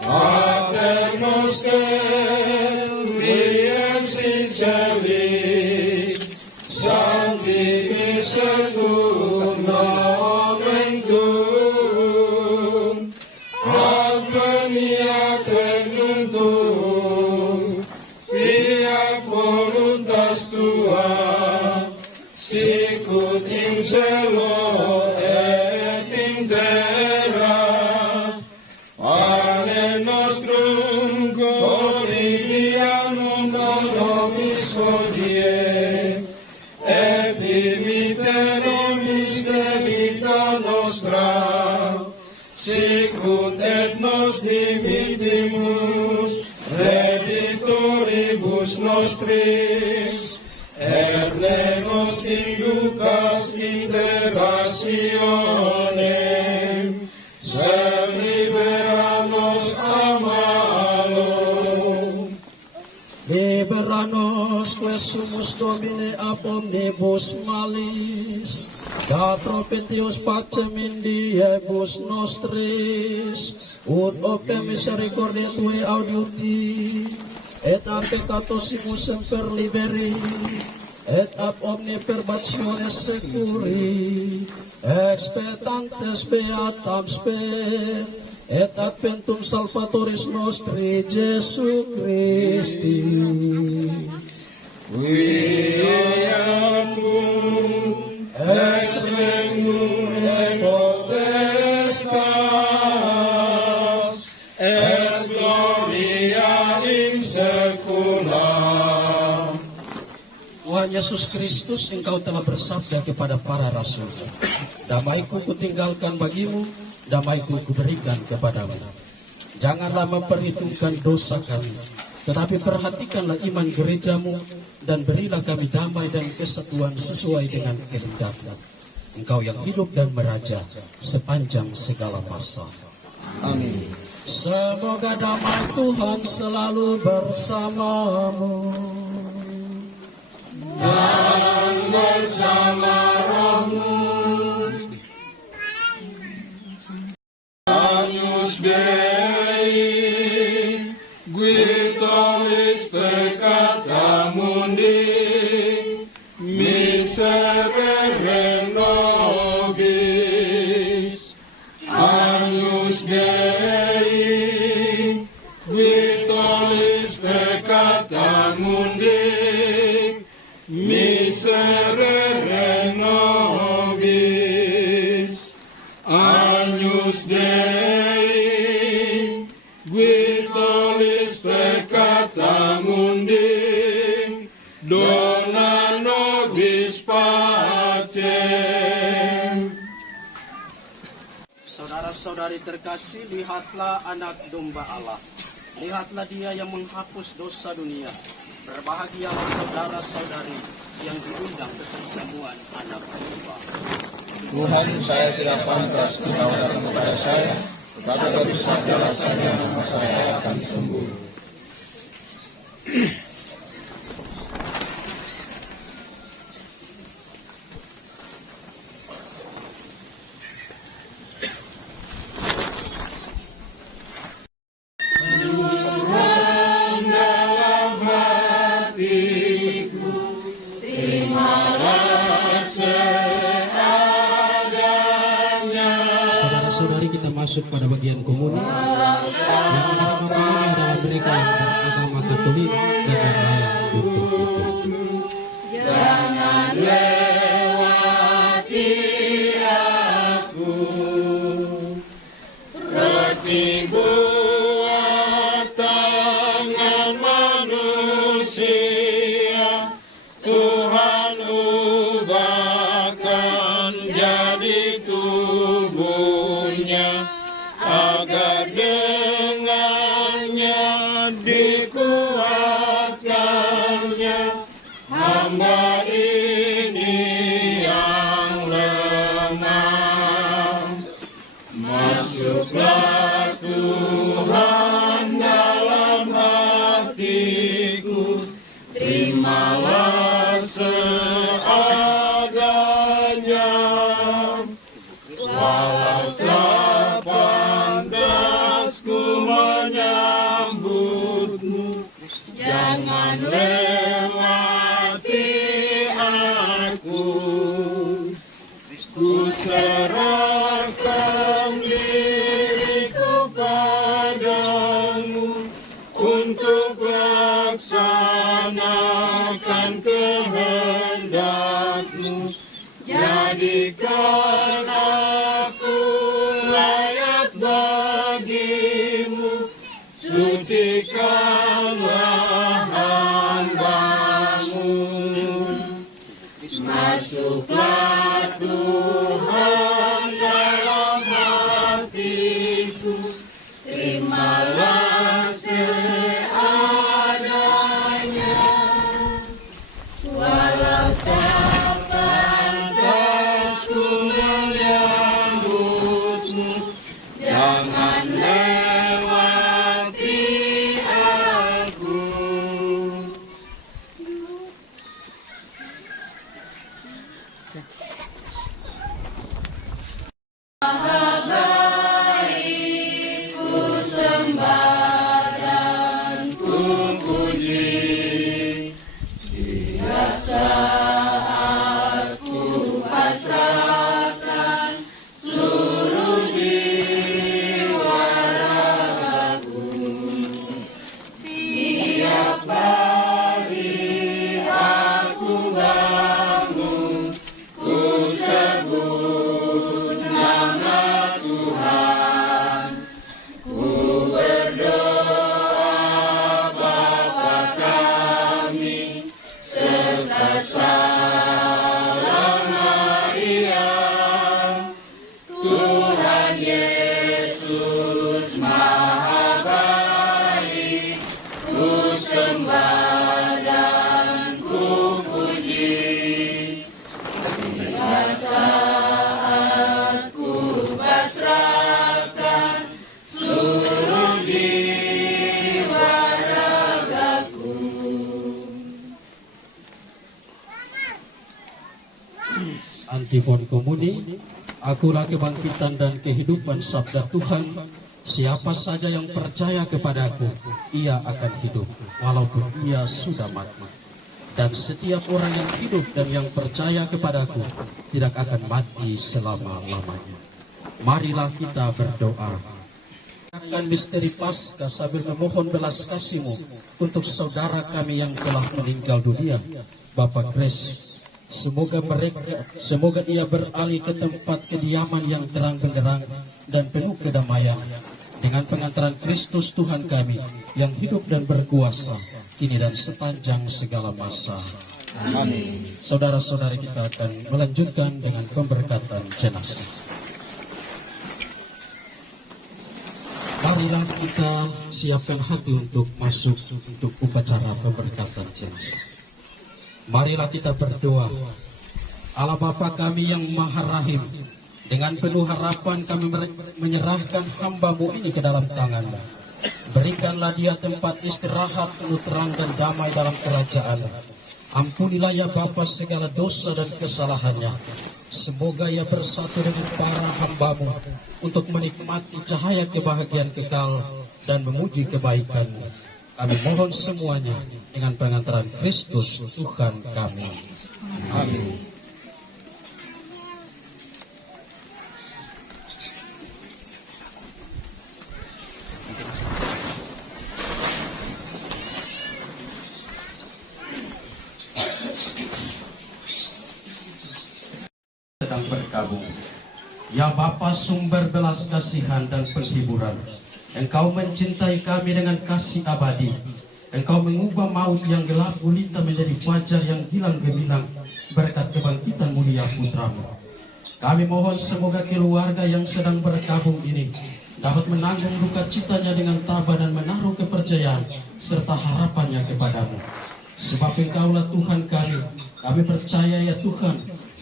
Aternos que quiem sincelis, sancti secundum nomen tuum, ad veniat regnum tuum, fiat voluntas tua, sicut in cielo et in terra. Pane nostrum quotidianum da nobis hodie, et dimite nobis debita nostra, sicut et nos dimitimus debitoribus nostris, et ne nos inducas in tentationem, sed libera-nos a malo. Libera-nos quesumus Domine ab omnibus malis, da propitius pacem in diebus nostris, ut opem misericordiae Tuae audiuti, et ab peccatosimus semper liberi, et ab omni perbationes securi, expectantes beatam spe, et adventum Salvatoris nostri Jesu Christi. Quiam ex regnum et potestas, et gloria in saecula. Tuhan Yesus Kristus, Engkau telah bersabda kepada para rasul, damai-Ku kutinggalkan bagimu, damai-Ku kuberikan kepadamu. Janganlah memperhitungkan dosa kami, tetapi perhatikanlah iman gereja-Mu, dan berilah kami damai dan kesatuan sesuai dengan kehendak-Mu. Engkau yang hidup dan meraja sepanjang segala masa. Amin. Semoga damai Tuhan selalu bersamamu. Dan bersama rohmu. Agnus Dei, guitoris peccata mundi, miserere nobis. Agnus Dei, guitoris peccata mundi, miserere nobis. Agnus Dei, guitoris peccata mundi, dona nobis pacem. Saudara-saudari terkasih, lihatlah anak domba Allah. Lihatlah dia yang menghapus dosa dunia. Berbahagialah saudara-saudari yang diundang ke perjamuan anak domba. Tuhan, saya tidak pantas ditawarkan kepada saya, tetapi bersabdalah saja maka saya akan sembuh. masuk pada bagian komuni. Yang menerima komuni adalah mereka yang beragama Katolik dan yang layak untuk itu. Jangan lewati aku, roti buat tangan manusia, Tuhan ubahkan jadi tubuhnya, agar dengannya dikuatkannya hamba ini yang lemah. Masuklah Tuhan dalam hatiku, terimalah seadanya. Walau tak pantas ku menyambutmu, jangan lewati aku. Ku serahkan diriku padamu untuk laksanakan kehendakmu. Jadikan aku layak bagimu, sucikanlah hambamu. Masuklah Tuhan dalam hatiku, terimalah seadanya. Walau tak pantas ku menyambutmu, jangan lewati aku. Antifon komuni, akulah kebangkitan dan kehidupan sabda Tuhan. Siapa saja yang percaya kepadaku, ia akan hidup walaupun ia sudah mati. Dan setiap orang yang hidup dan yang percaya kepadaku tidak akan mati selama-lamanya. Marilah kita berdoa. Akan misteri Paskah sambil memohon belas kasih-Mu untuk saudara kami yang telah meninggal dunia, Bapak Grace. Semoga ia beralih ke tempat kediaman yang terang benderang dan penuh kedamaian dengan pengantaran Kristus Tuhan kami yang hidup dan berkuasa kini dan sepanjang segala masa. Amin. Saudara-saudari, kita akan melanjutkan dengan pemberkatan jenazah. Marilah kita siapkan hati untuk masuk untuk upacara pemberkatan jenazah. Marilah kita berdoa. Allah Bapa kami yang Maha Rahim, dengan penuh harapan kami menyerahkan hamba-Mu ini ke dalam tangan-Mu. Berikanlah dia tempat istirahat penuh terang dan damai dalam kerajaan. Ampunilah ya Bapa segala dosa dan kesalahannya. Semoga ia bersatu dengan para hamba-Mu untuk menikmati cahaya kebahagiaan kekal dan memuji kebaikan-Mu. Kami mohon semuanya dengan pengantaran Kristus Tuhan kami. Amin. sedang berkabung. Ya Bapa, sumber belas kasihan dan penghiburan, Engkau mencintai kami dengan kasih abadi. Engkau mengubah maut yang gelap gulita menjadi fajar yang gilang gemilang berkat kebangkitan mulia Putramu. Kami mohon semoga keluarga yang sedang berkabung ini dapat menanggung duka citanya dengan tabah dan menaruh kepercayaan serta harapannya kepadamu. Sebab Engkaulah Tuhan kami percaya ya Tuhan,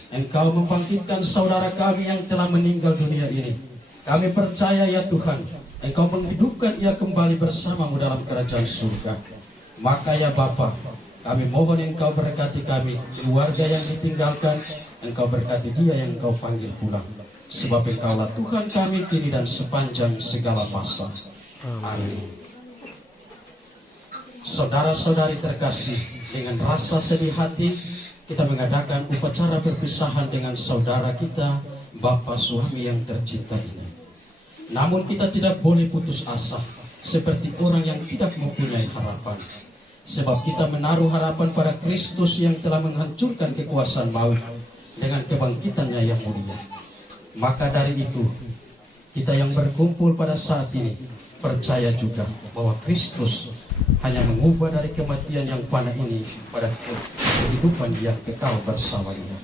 Engkau membangkitkan saudara kami yang telah meninggal dunia ini. Kami percaya ya Tuhan, Engkau menghidupkan ia kembali bersamamu dalam kerajaan surga. Maka ya Bapa, kami mohon Engkau berkati kami, keluarga yang ditinggalkan, Engkau berkati dia yang Engkau panggil pulang. Sebab Engkaulah Tuhan kami kini dan sepanjang segala masa. Amin. Saudara-saudari terkasih, dengan rasa sedih hati, kita mengadakan upacara perpisahan dengan saudara kita, Bapak suami yang tercinta ini. Namun kita tidak boleh putus asa, seperti orang yang tidak mempunyai harapan. Sebab kita menaruh harapan pada Kristus yang telah menghancurkan kekuasaan maut dengan kebangkitannya yang mulia. Maka dari itu, kita yang berkumpul pada saat ini percaya juga bahwa Kristus hanya mengubah dari kematian yang fana ini pada kehidupan yang kekal bersamanya.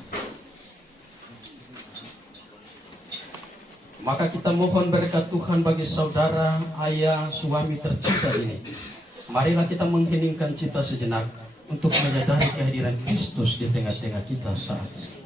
Maka kita mohon berkat Tuhan bagi saudara, ayah, suami tercinta ini. Marilah kita mengheningkan cita sejenak untuk menyadari kehadiran Kristus di tengah-tengah kita saat ini.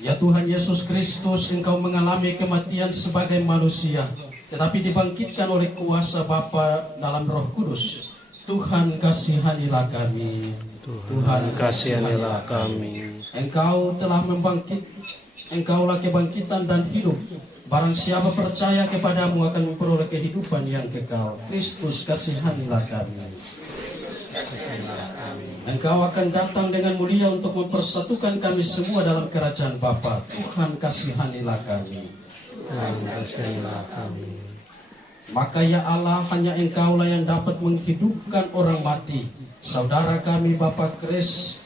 Ya Tuhan Yesus Kristus, Engkau mengalami kematian sebagai manusia, tetapi dibangkitkan oleh kuasa Bapa dalam Roh Kudus. Tuhan kasihanilah kami. Tuhan kasihanilah kami. Engkau telah Engkaulah kebangkitan dan hidup. Barang siapa percaya kepadamu akan memperoleh kehidupan yang kekal. Kristus kasihanilah kami. Engkau akan datang dengan mulia untuk mempersatukan kami semua dalam kerajaan Bapa. Tuhan kasihanilah kami. Tuhan kasihanilah kami. Maka ya Allah, hanya Engkaulah yang dapat menghidupkan orang mati. Saudara kami Bapak Kris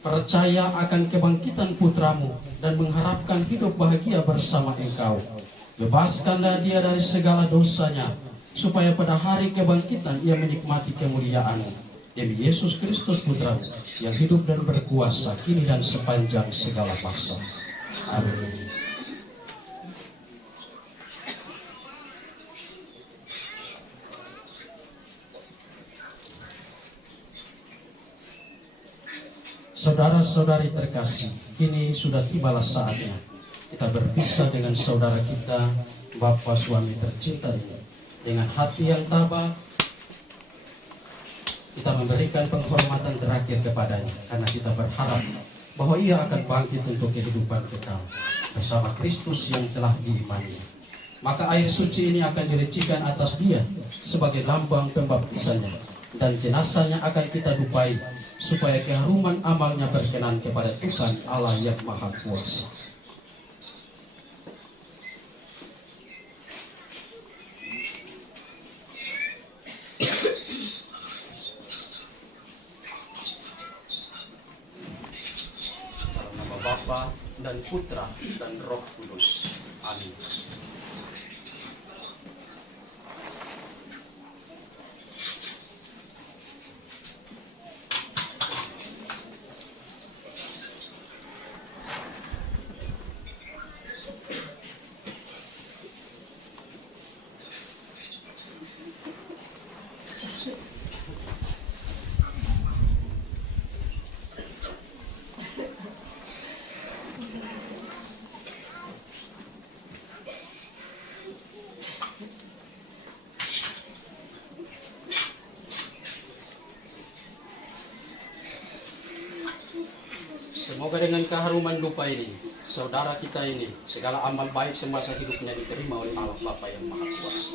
percaya akan kebangkitan putramu dan mengharapkan hidup bahagia bersama Engkau. Bebaskanlah dia dari segala dosanya, supaya pada hari kebangkitan ia menikmati kemuliaan-Mu. Demi Yesus Kristus Putramu yang hidup dan berkuasa kini dan sepanjang segala masa. Amin. Saudara-saudari terkasih, kini sudah tibalah saatnya kita berpisah dengan saudara kita, Bapak suami tercinta ini. Dengan hati yang tabah, kita memberikan penghormatan terakhir kepadanya, karena kita berharap bahwa ia akan bangkit untuk kehidupan kekal bersama Kristus yang telah diimani. Maka air suci ini akan direcikan atas dia sebagai lambang pembaptisannya, dan jenazahnya akan kita dupai, supaya keharuman amalnya berkenan kepada Tuhan Allah yang Maha Kuasa. Dalam nama Bapa dan Putra dan Roh Kudus. Amin. Semoga dengan keharuman dupa ini, saudara kita ini, segala amal baik semasa hidupnya diterima oleh Allah Bapa yang Maha Kuasa.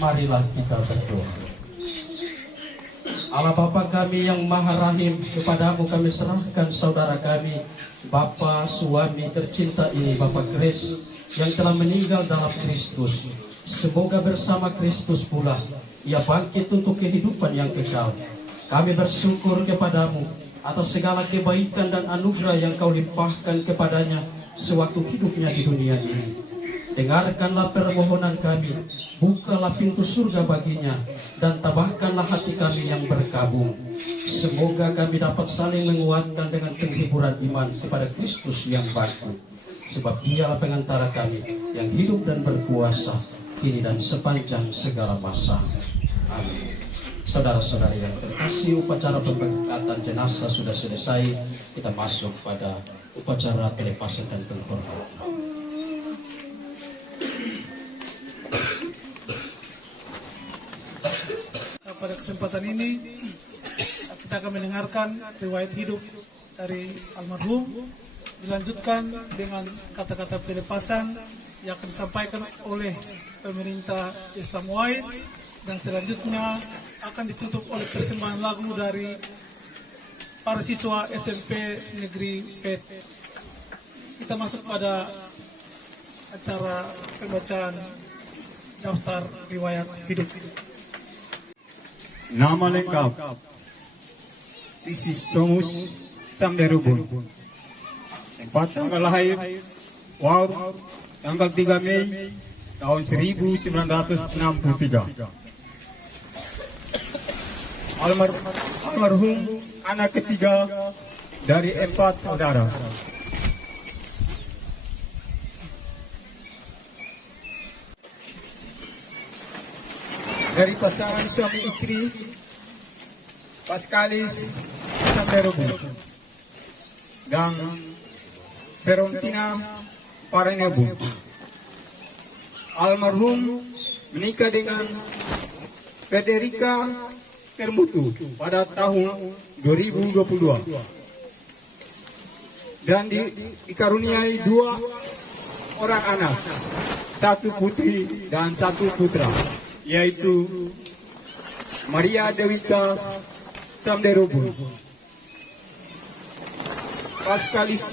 Marilah kita berdoa. Allah Bapa kami yang Maha Rahim, kepadamu kami serahkan saudara kami, Bapa suami tercinta ini, Bapak Grace, yang telah meninggal dalam Kristus. Semoga bersama Kristus pula ia bangkit untuk kehidupan yang kekal. Kami bersyukur kepadamu atas segala kebaikan dan anugerah yang kau limpahkan kepadanya sewaktu hidupnya di dunia ini. Dengarkanlah permohonan kami, bukalah pintu surga baginya, dan tabahkanlah hati kami yang berkabung. Semoga kami dapat saling menguatkan dengan penghiburan iman kepada Kristus yang bangkit. Sebab dialah pengantara kami yang hidup dan berkuasa, kini dan sepanjang segala masa. Amin. Saudara-saudari yang terkasih, upacara pemberkatan jenazah sudah selesai. Kita masuk pada upacara pelepasan dan penghormatan. Pada kesempatan ini kita akan mendengarkan riwayat hidup dari almarhum, dilanjutkan dengan kata-kata pelepasan yang akan disampaikan oleh pemerintah Desa Muain, dan selanjutnya akan ditutup oleh persembahan lagu dari para siswa SMP Negeri PET. Kita masuk pada acara pembacaan daftar riwayat hidup. Nama lengkap Pisistonus Samderubun. Tempat tanggal lahir Waur tanggal 3 Mei tahun 1963. Almarhum anak ketiga dari 4 saudara. Dari pasangan suami istri Pascalis Samderubun dan Verontina Parenebun. Almarhum menikah dengan Federica Permutu pada tahun 2022 dan dikaruniai 2 orang anak, 1 putri dan 1 putra, yaitu Maria Dewita Samderubun, Pascalis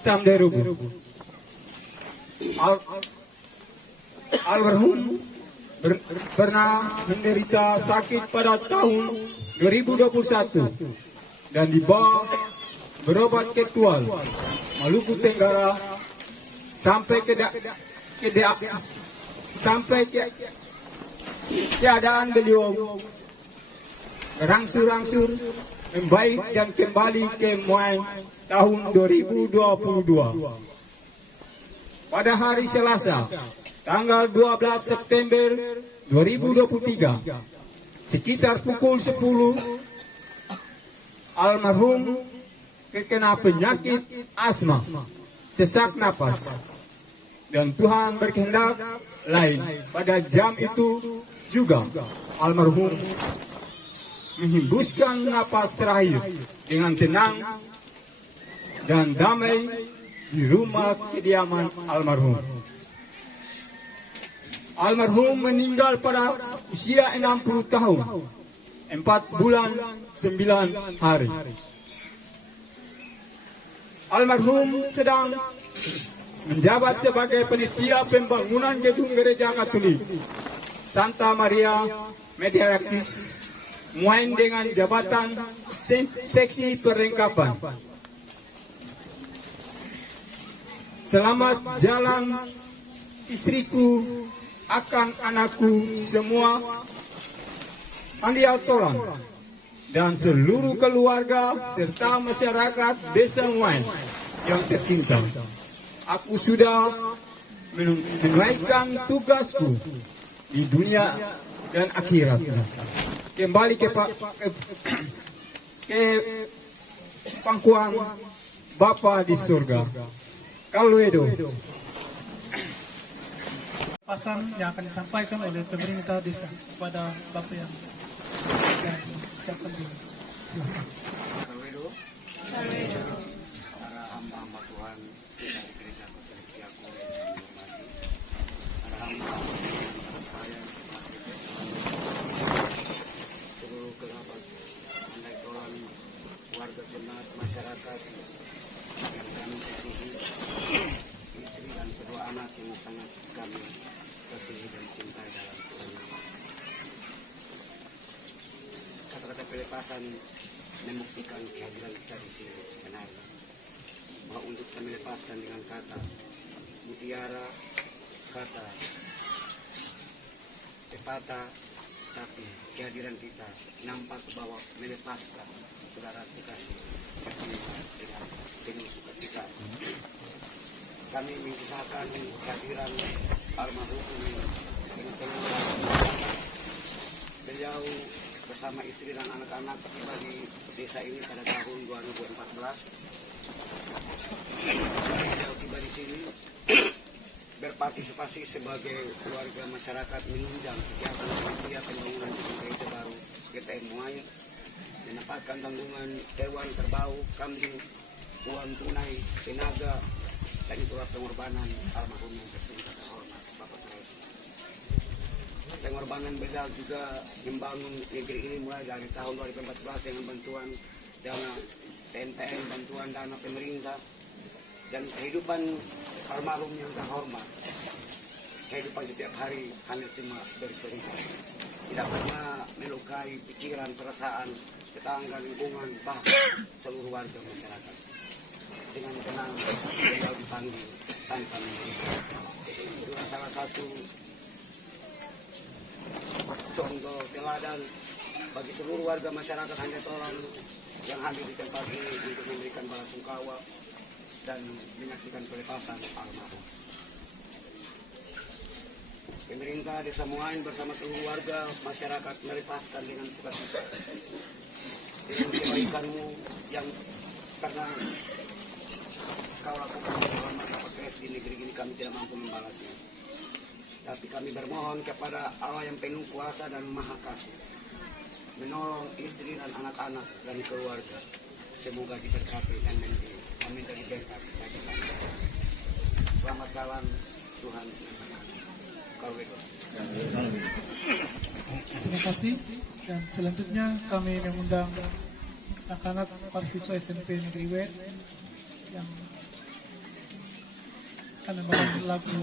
Samderubun. Almarhum pernah menderita sakit pada tahun 2021 dan dibawa berobat ke Tual, Maluku Tenggara sampai keadaan beliau berangsur-angsur membaik dan kembali ke Muain tahun 2022. Pada hari Selasa, tanggal 12 September 2023, sekitar pukul 10, almarhum terkena penyakit asma, sesak napas, dan Tuhan berkehendak lain. Pada jam itu juga almarhum menghembuskan napas terakhir dengan tenang dan damai di rumah kediaman almarhum. Almarhum meninggal pada usia 60 tahun, 4 bulan 9 hari. Almarhum sedang menjabat sebagai panitia pembangunan gedung gereja Katolik Santa Maria Mediarakis Muain dengan jabatan seksi perlengkapan. Selamat jalan istriku, akan anakku semua, Andia Tolan, dan seluruh keluarga serta masyarakat Desa Muain yang tercinta. Aku sudah menunaikan tugasku di dunia dan akhirat. Kembali ke pangkuan Bapa di surga. Kaluedo. Pasan yang akan disampaikan oleh pemerintah desa kepada Bapak yang siapkan dulu. Silakan. Para hamba-hamba Tuhan dari gereja Katolik Siago yang dihormati, para hamba yang berupaya pelepasan membuktikan kehadiran kita di sini sebenarnya. Bahwa untuk kami lepaskan dengan kata mutiara, kata pepatah, tapi kehadiran kita nampak bahwa melepaskan saudara dikasih berjumpa dengan penuh sukacita. Kami mengisahkan kehadiran almarhum dengan keluarga. Beliau bersama istri dan anak-anak tiba di desa ini pada tahun 2014. Beliau tiba di sini berpartisipasi sebagai keluarga masyarakat menunjang kegiatan panitia pembangunan gereja baru GPM Muay, mendapatkan tanggungan hewan kerbau, kambing, uang tunai, tenaga, dan itulah pengorbanan almarhum yang terhormat Bapak Presiden. Pengorbanan beliau juga membangun negeri ini mulai dari tahun 2014 dengan bantuan dana PNPM, bantuan dana pemerintah, dan kehidupan almarhum yang terhormat. Kehidupan setiap hari hanya cuma bercerita, tidak pernah melukai pikiran, perasaan, tetangga, lingkungan, bahkan seluruh warga masyarakat. Dengan tenang, beliau dipanggil tanpa menderita. Itulah salah satu contoh teladan bagi seluruh warga masyarakat Handetolan yang hadir di tempat ini untuk memberikan belasungkawa dan menyaksikan pelepasan almarhum. Pemerintah Desa Muain bersama seluruh warga masyarakat melepaskan dengan sukacita. Dengan kebaikanmu yang pernah kau lakukan dalam proses di negeri ini, kami tidak mampu membalasnya. Tapi kami bermohon kepada Allah yang penuh kuasa dan maha kasih, menolong istri dan anak-anak dan keluarga. Semoga diberkati dan menjadi berkat bagi kami. Selamat jalan, Tuhan. Kau berdoa. Terima kasih. Dan selanjutnya kami mengundang anak-anak para siswa SMP Negeri Wet yang akan membawakan lagu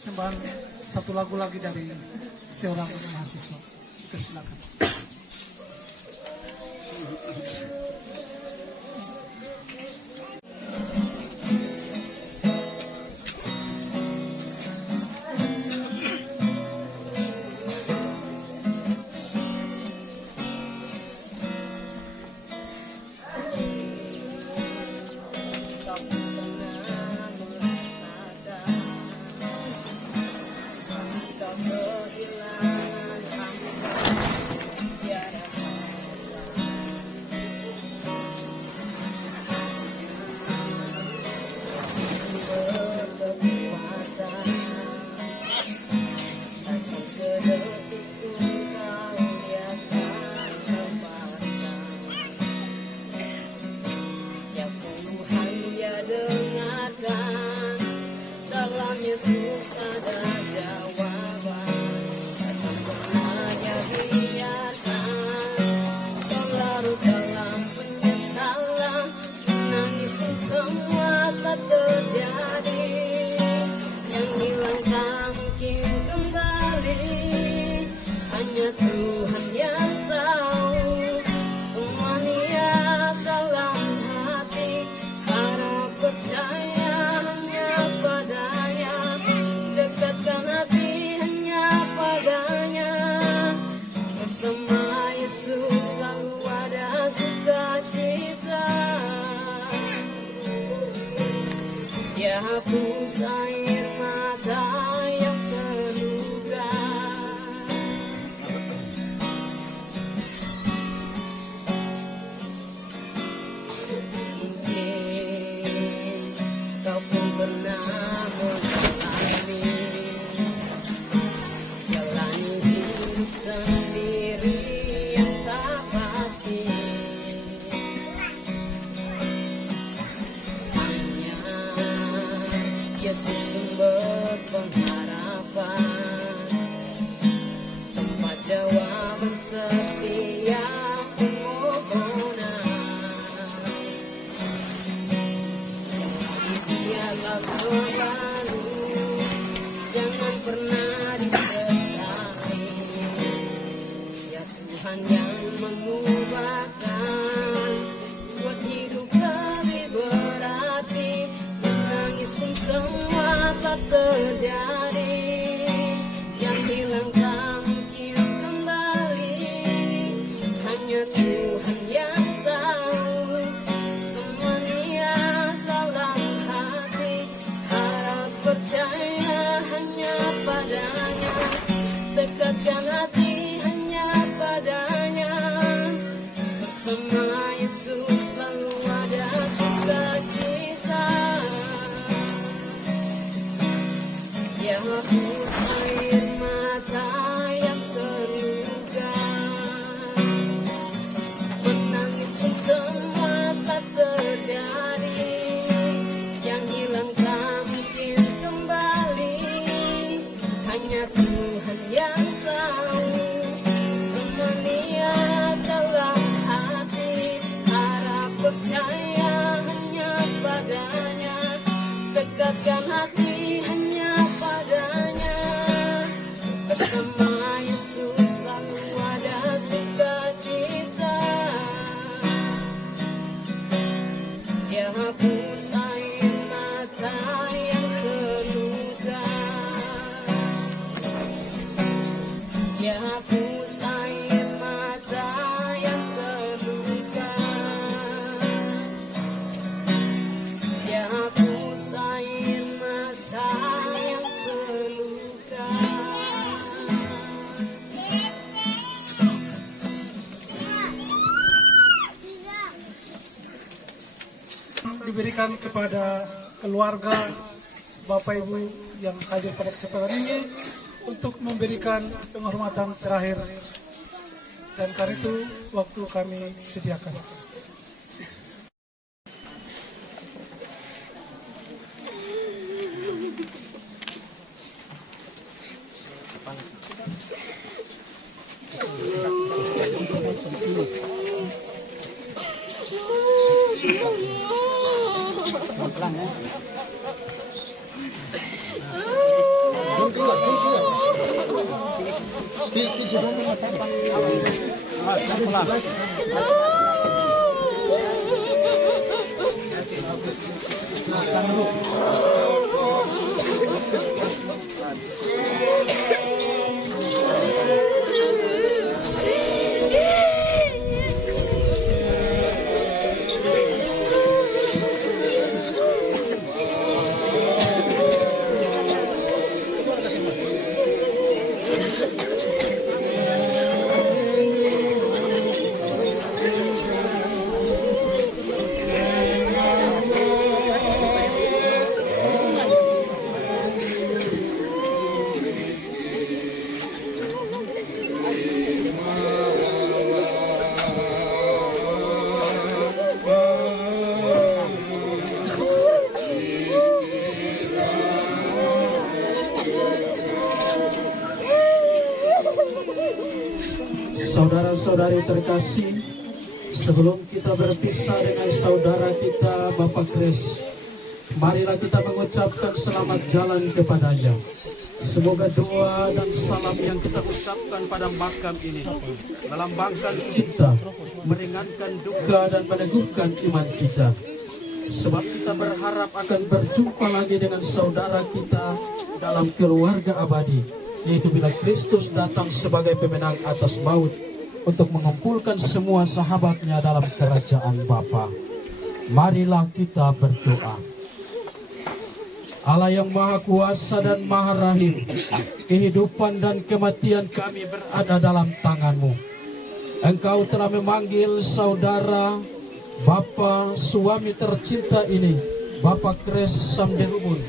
persembahan satu lagu lagi dari seorang mahasiswa. Silakan. Yesus ada jawaban, tak pernah biarkan kau larut dalam penyesalan, nangis pun semua tak terjadi, yang hilang tak mungkin kembali, hanya Tuhan yang tahu semua niat dalam hati, harap percaya hanya padanya, dekatkan hati hanya padanya, bersama Yesus selalu ada sukacita. Dia hapus air mata yang terluka, mungkin kau pun pernah mengalami jalani hidup sendiri yang tak pasti, hanya Yesus sumber pengharapan, tempat jawaban setiap permohonan. Biarlah berlalu, jangan pernah disesali, ya Tuhan yang mengubahkan, buat hidup lebih berarti, menangis pun semua tak terjadi, yang hilang tak mungkin kembali, hanya Tuhan yang tahu semua niat dalam hati, harap percaya hanya padanya, dekatkan hati hanya padanya, bersama Yesus selalu ada sukacita. Dia hapus air mata yang terluka, menangis pun semua tak terjadi, yang hilang tak mungkin kembali, hanya Tuhan yang tahu semua niat dalam hati, harap percaya hanya padanya, dekatkan hati hanya padanya, bersama Yesus selalu ada sukacita. Dia hapus air mata yang terluka, dia hapus air mata yang terluka, dia hapus air mata yang terluka. Diberikan kepada keluarga Bapak Ibu yang hadir pada kesempatan ini untuk memberikan penghormatan terakhir, dan karena itu waktu kami sediakan. Saudara-saudari terkasih, sebelum kita berpisah dengan saudara kita Bapak Kris, marilah kita mengucapkan selamat jalan kepadanya. Semoga doa dan salam yang kita ucapkan pada makam ini melambangkan cinta, meringankan duka dan meneguhkan iman kita. Sebab kita berharap akan berjumpa lagi dengan saudara kita dalam keluarga abadi, yaitu bila Kristus datang sebagai pemenang atas maut untuk mengumpulkan semua sahabatnya dalam kerajaan Bapa. Marilah kita berdoa. Allah yang Maha Kuasa dan Maha Rahim, kehidupan dan kematian kami berada dalam tangan-Mu. Engkau telah memanggil saudara, Bapa, suami tercinta ini, Bapak Kris Samderumun,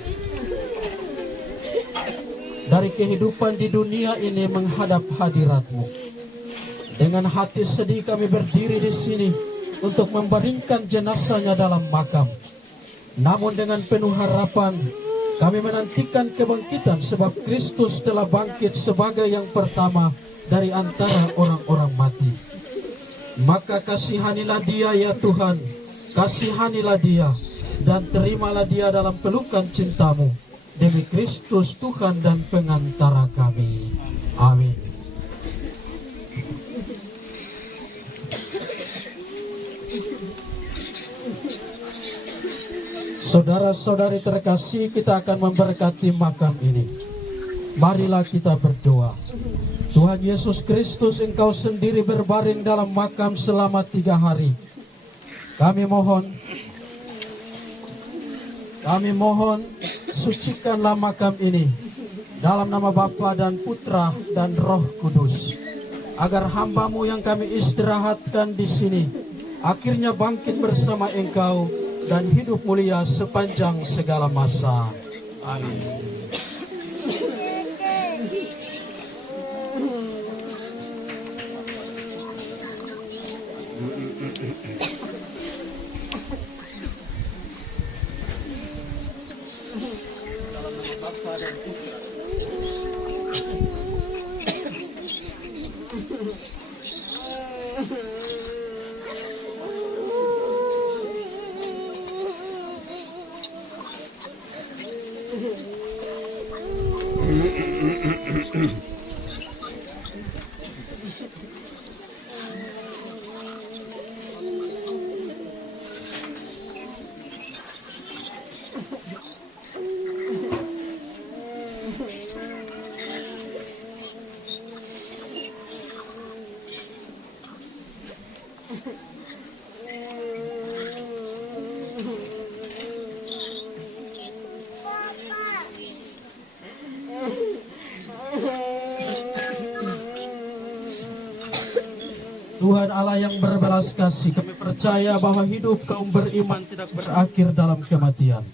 dari kehidupan di dunia ini menghadap hadirat-Mu. Dengan hati sedih kami berdiri di sini untuk membaringkan jenazahnya dalam makam. Namun dengan penuh harapan kami menantikan kebangkitan, sebab Kristus telah bangkit sebagai yang pertama dari antara orang-orang mati. Maka kasihanilah dia ya Tuhan, kasihanilah dia dan terimalah dia dalam pelukan cinta-Mu. Demi Kristus Tuhan dan pengantara kami. Amin. Saudara-saudari terkasih, kita akan memberkati makam ini. Marilah kita berdoa. Tuhan Yesus Kristus, Engkau sendiri berbaring dalam makam selama 3 hari. Kami mohon, sucikanlah makam ini dalam nama Bapa dan Putra dan Roh Kudus, agar hamba-Mu yang kami istirahatkan di sini akhirnya bangkit bersama Engkau dan hidup mulia sepanjang segala masa. Amin. Tuhan Allah yang berbelas kasih, kami percaya bahwa hidup kaum beriman tidak berakhir dalam kematian.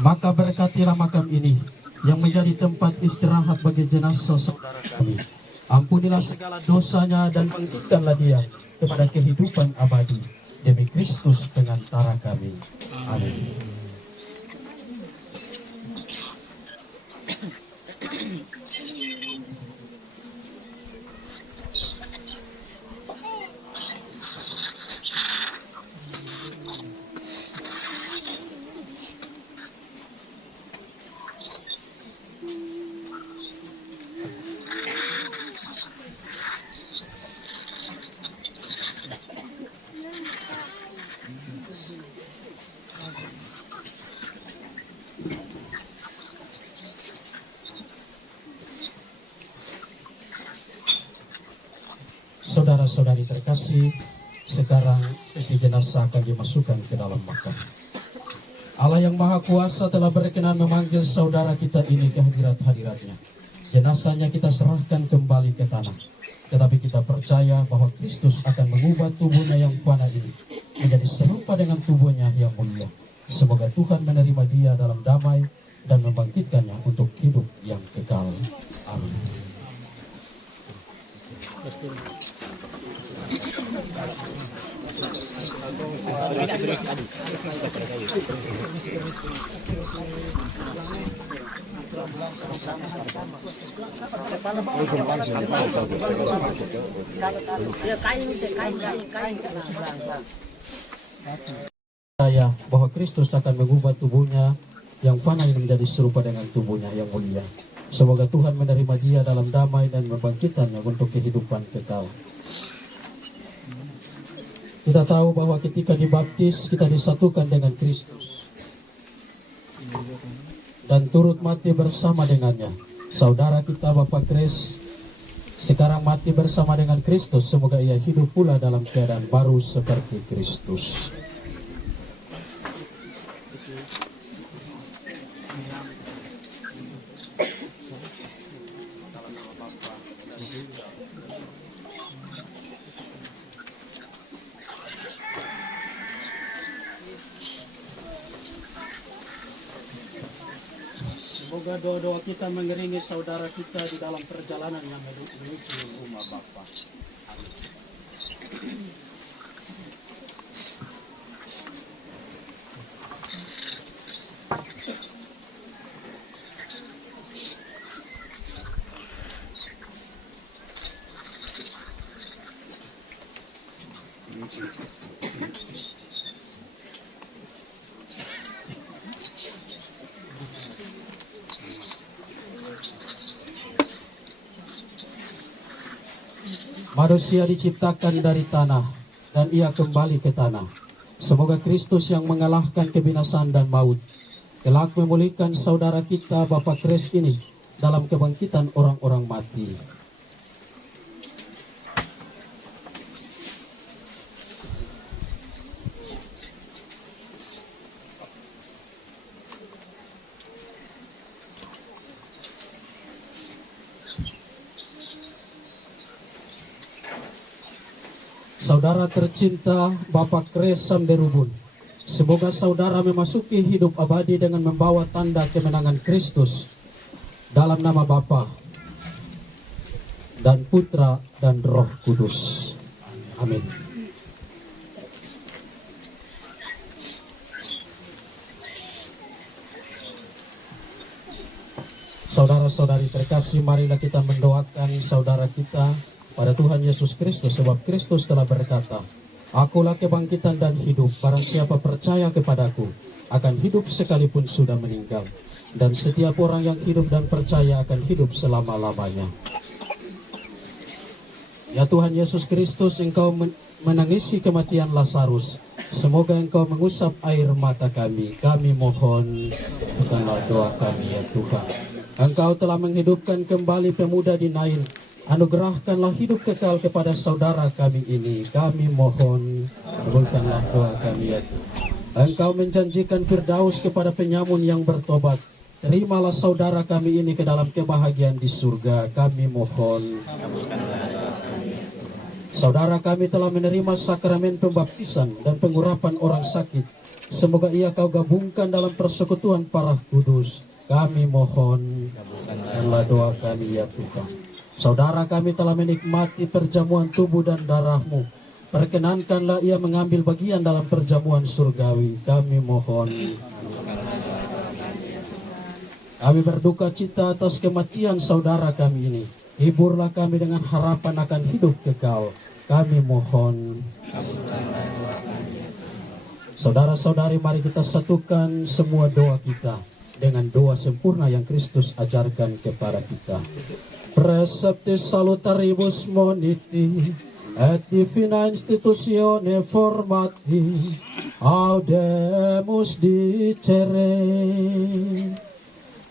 Maka berkatilah makam ini yang menjadi tempat istirahat bagi jenazah saudara kami. Ampunilah segala dosanya dan bangkitkanlah dia kepada kehidupan abadi. Demi Kristus pengantara kami. Amin. saudara-saudari terkasih, sekarang peti jenazah akan dimasukkan ke dalam makam. Allah yang Maha Kuasa telah berkenan memanggil saudara kita ini ke hadirat-hadiratnya. Jenazahnya kita serahkan kembali ke tanah. Tetapi kita percaya bahwa Kristus akan mengubah tubuhnya yang fana ini menjadi serupa dengan tubuhnya yang mulia. Semoga Tuhan menerima dia dalam damai dan membangkitkannya untuk hidup yang kekal. Amin. Percaya bahwa Kristus akan mengubah tubuhnya yang fana ini menjadi serupa dengan tubuhnya yang mulia. Semoga Tuhan menerima dia dalam damai dan membangkitkannya untuk kehidupan kekal. Kita tahu bahwa ketika dibaptis kita disatukan dengan Kristus dan turut mati bersama dengannya. Saudara kita Bapak Kris sekarang mati bersama dengan Kristus. Semoga ia hidup pula dalam keadaan baru seperti Kristus. Semoga doa-doa kita mengiringi saudara kita di dalam perjalanan yang menuju rumah Bapa. Amin. Manusia diciptakan dari tanah dan ia kembali ke tanah. Semoga Kristus yang mengalahkan kebinasaan dan maut kelak memulihkan saudara kita Bapak Kris ini dalam kebangkitan orang-orang mati. Saudara tercinta Bapak Kris Samderubun, semoga saudara memasuki hidup abadi dengan membawa tanda kemenangan Kristus dalam nama Bapa dan Putra dan Roh Kudus. Amin. Saudara-saudari terkasih, marilah kita mendoakan saudara kita pada Tuhan Yesus Kristus, sebab Kristus telah berkata, "Akulah kebangkitan dan hidup, barang siapa percaya kepadaku akan hidup sekalipun sudah meninggal, dan setiap orang yang hidup dan percaya akan hidup selama-lamanya." Ya Tuhan Yesus Kristus, Engkau menangisi kematian Lazarus, semoga Engkau mengusap air mata kami. Kami mohon, bukanlah doa kami ya Tuhan. Engkau telah menghidupkan kembali pemuda di Nain. Anugerahkanlah hidup kekal kepada saudara kami ini. Kami mohon, kabulkanlah doa kami ya Tuhan. Engkau menjanjikan Firdaus kepada penyamun yang bertobat. Terimalah saudara kami ini ke dalam kebahagiaan di surga. Kami mohon, saudara kami telah menerima sakramen pembaptisan dan pengurapan orang sakit. Semoga ia kau gabungkan dalam persekutuan para kudus. Kami mohon, kabulkanlah doa kami ya Tuhan. Saudara kami telah menikmati perjamuan tubuh dan darah-Mu. Perkenankanlah ia mengambil bagian dalam perjamuan surgawi. Kami mohon. Kami berduka cita atas kematian saudara kami ini. Hiburlah kami dengan harapan akan hidup kekal. Kami mohon. Saudara-saudari, mari kita satukan semua doa kita dengan doa sempurna yang Kristus ajarkan kepada kita. Preceptis salutaribus moniti, et divina institutione formati, audemus dicere.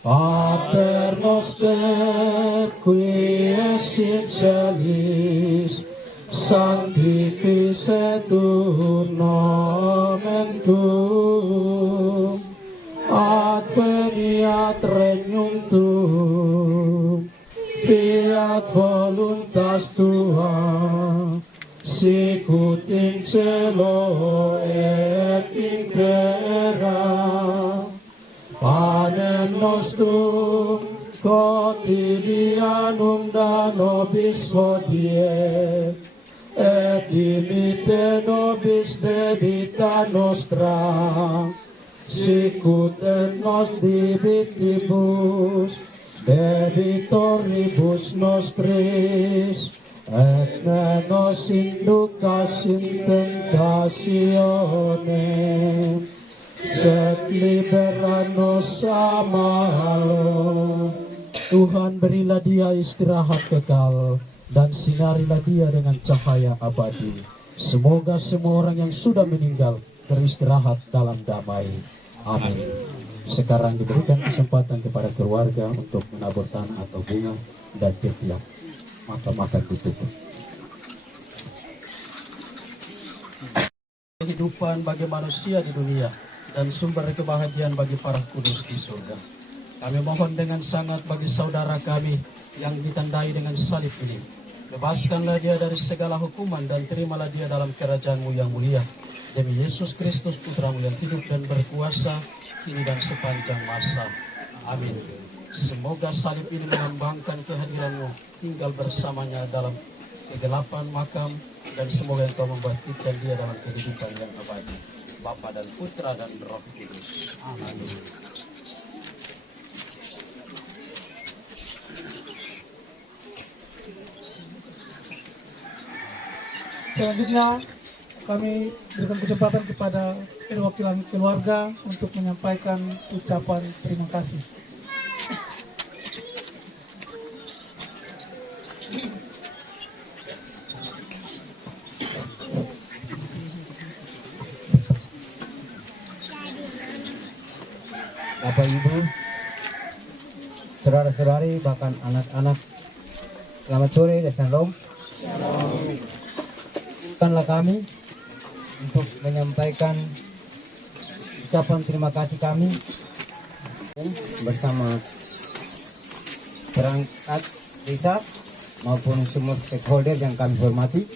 Pater noster, qui es in celis, sanctificetur nomen tuum, adveniat regnum tuum, fiat voluntas tua, sicut in cielo et in terra. Panem nostrum quotidianum da nobis hodie, et dimitte nobis debita nostra, sicut et nos debitibus debitoribus nostris, et ne nos inducas in tentationem, sed libera nos a malo. Tuhan, berilah dia istirahat kekal dan sinarilah dia dengan cahaya abadi. Semoga semua orang yang sudah meninggal beristirahat dalam damai. Amin. Sekarang diberikan kesempatan kepada keluarga untuk menabur tanah atau bunga dan ketiak. Maka ditutup. Kehidupan bagi manusia di dunia dan sumber kebahagiaan bagi para kudus di surga. Kami mohon dengan sangat bagi saudara kami yang ditandai dengan salib ini. Bebaskanlah dia dari segala hukuman dan terimalah dia dalam kerajaan-Mu yang mulia. Demi Yesus Kristus Putra-Mu yang hidup dan berkuasa kini dan sepanjang masa. Amin. Semoga salib ini melambangkan kehadiran-Mu tinggal bersamanya dalam kegelapan makam, dan semoga Engkau membangkitkan dia dalam kehidupan yang abadi. Bapa dan Putra dan Roh Kudus. Amin. Selanjutnya kami berikan kesempatan kepada perwakilan keluarga untuk menyampaikan ucapan terima kasih. Bapak Ibu, saudara-saudari, bahkan anak-anak, selamat sore dan shalom. Bukanlah kami untuk menyampaikan ucapan terima kasih kami bersama perangkat desa maupun semua stakeholder yang kami hormati,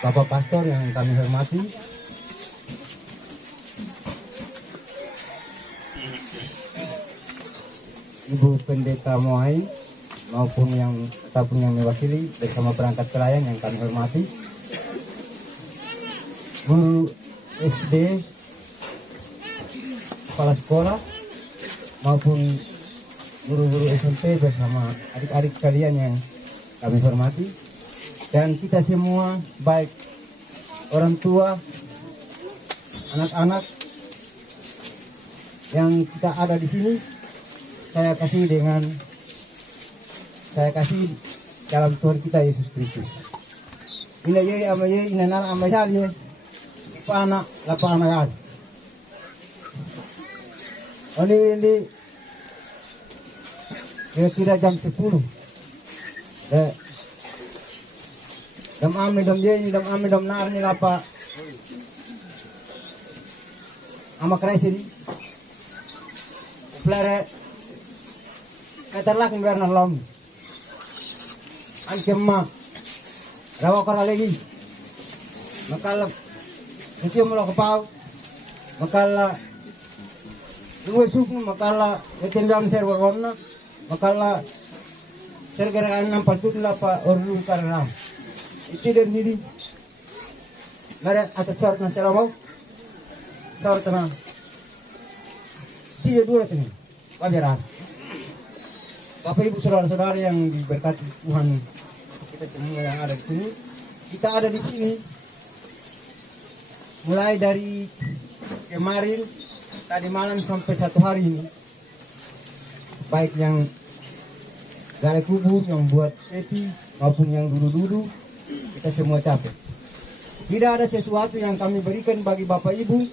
Bapak Pastor yang kami hormati, Ibu Pendeta Moai maupun ataupun yang mewakili bersama perangkat pelayan yang kami hormati, guru SD, kepala sekolah maupun guru-guru SMP bersama adik-adik sekalian yang kami hormati, dan kita semua baik orang tua, anak-anak yang kita ada di sini. Saya kasih dalam Tuhan kita Yesus Kristus. Ina ye ama ye ina nana ama sali ye. Pana la pana ya. Ini kira-kira jam 10. Dam ame dam ye dam ame dam nar ni lapa. Ama kreisi. Flare Katarlak biar nalom, ankemma, rawa kara lagi, makala, kecium lo kepau, makala, dua suku makala, etendam serba korna, makala, sergerakan nampal tu lapa orlu karena, itu dan ini, nara atas syarat nasional, syarat na, siapa dua ini, wajar. Bapak Ibu saudara-saudara yang diberkati Tuhan, kita semua yang ada di sini, kita ada di sini mulai dari kemarin, tadi malam sampai satu hari ini, baik yang gali kubur, yang buat peti maupun yang duduk-duduk, kita semua capek. Tidak ada sesuatu yang kami berikan bagi Bapak Ibu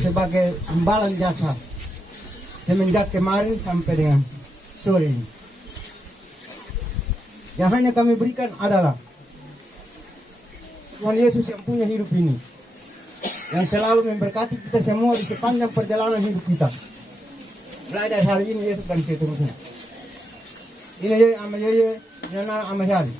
sebagai imbalan jasa semenjak kemarin sampai dengan sore ini. Yang hanya kami berikan adalah Tuhan Yesus yang punya hidup ini, yang selalu memberkati kita semua di sepanjang perjalanan hidup kita, mulai dari hari ini Yesus dan seterusnya. Ini ya ama ya, ini ama hari.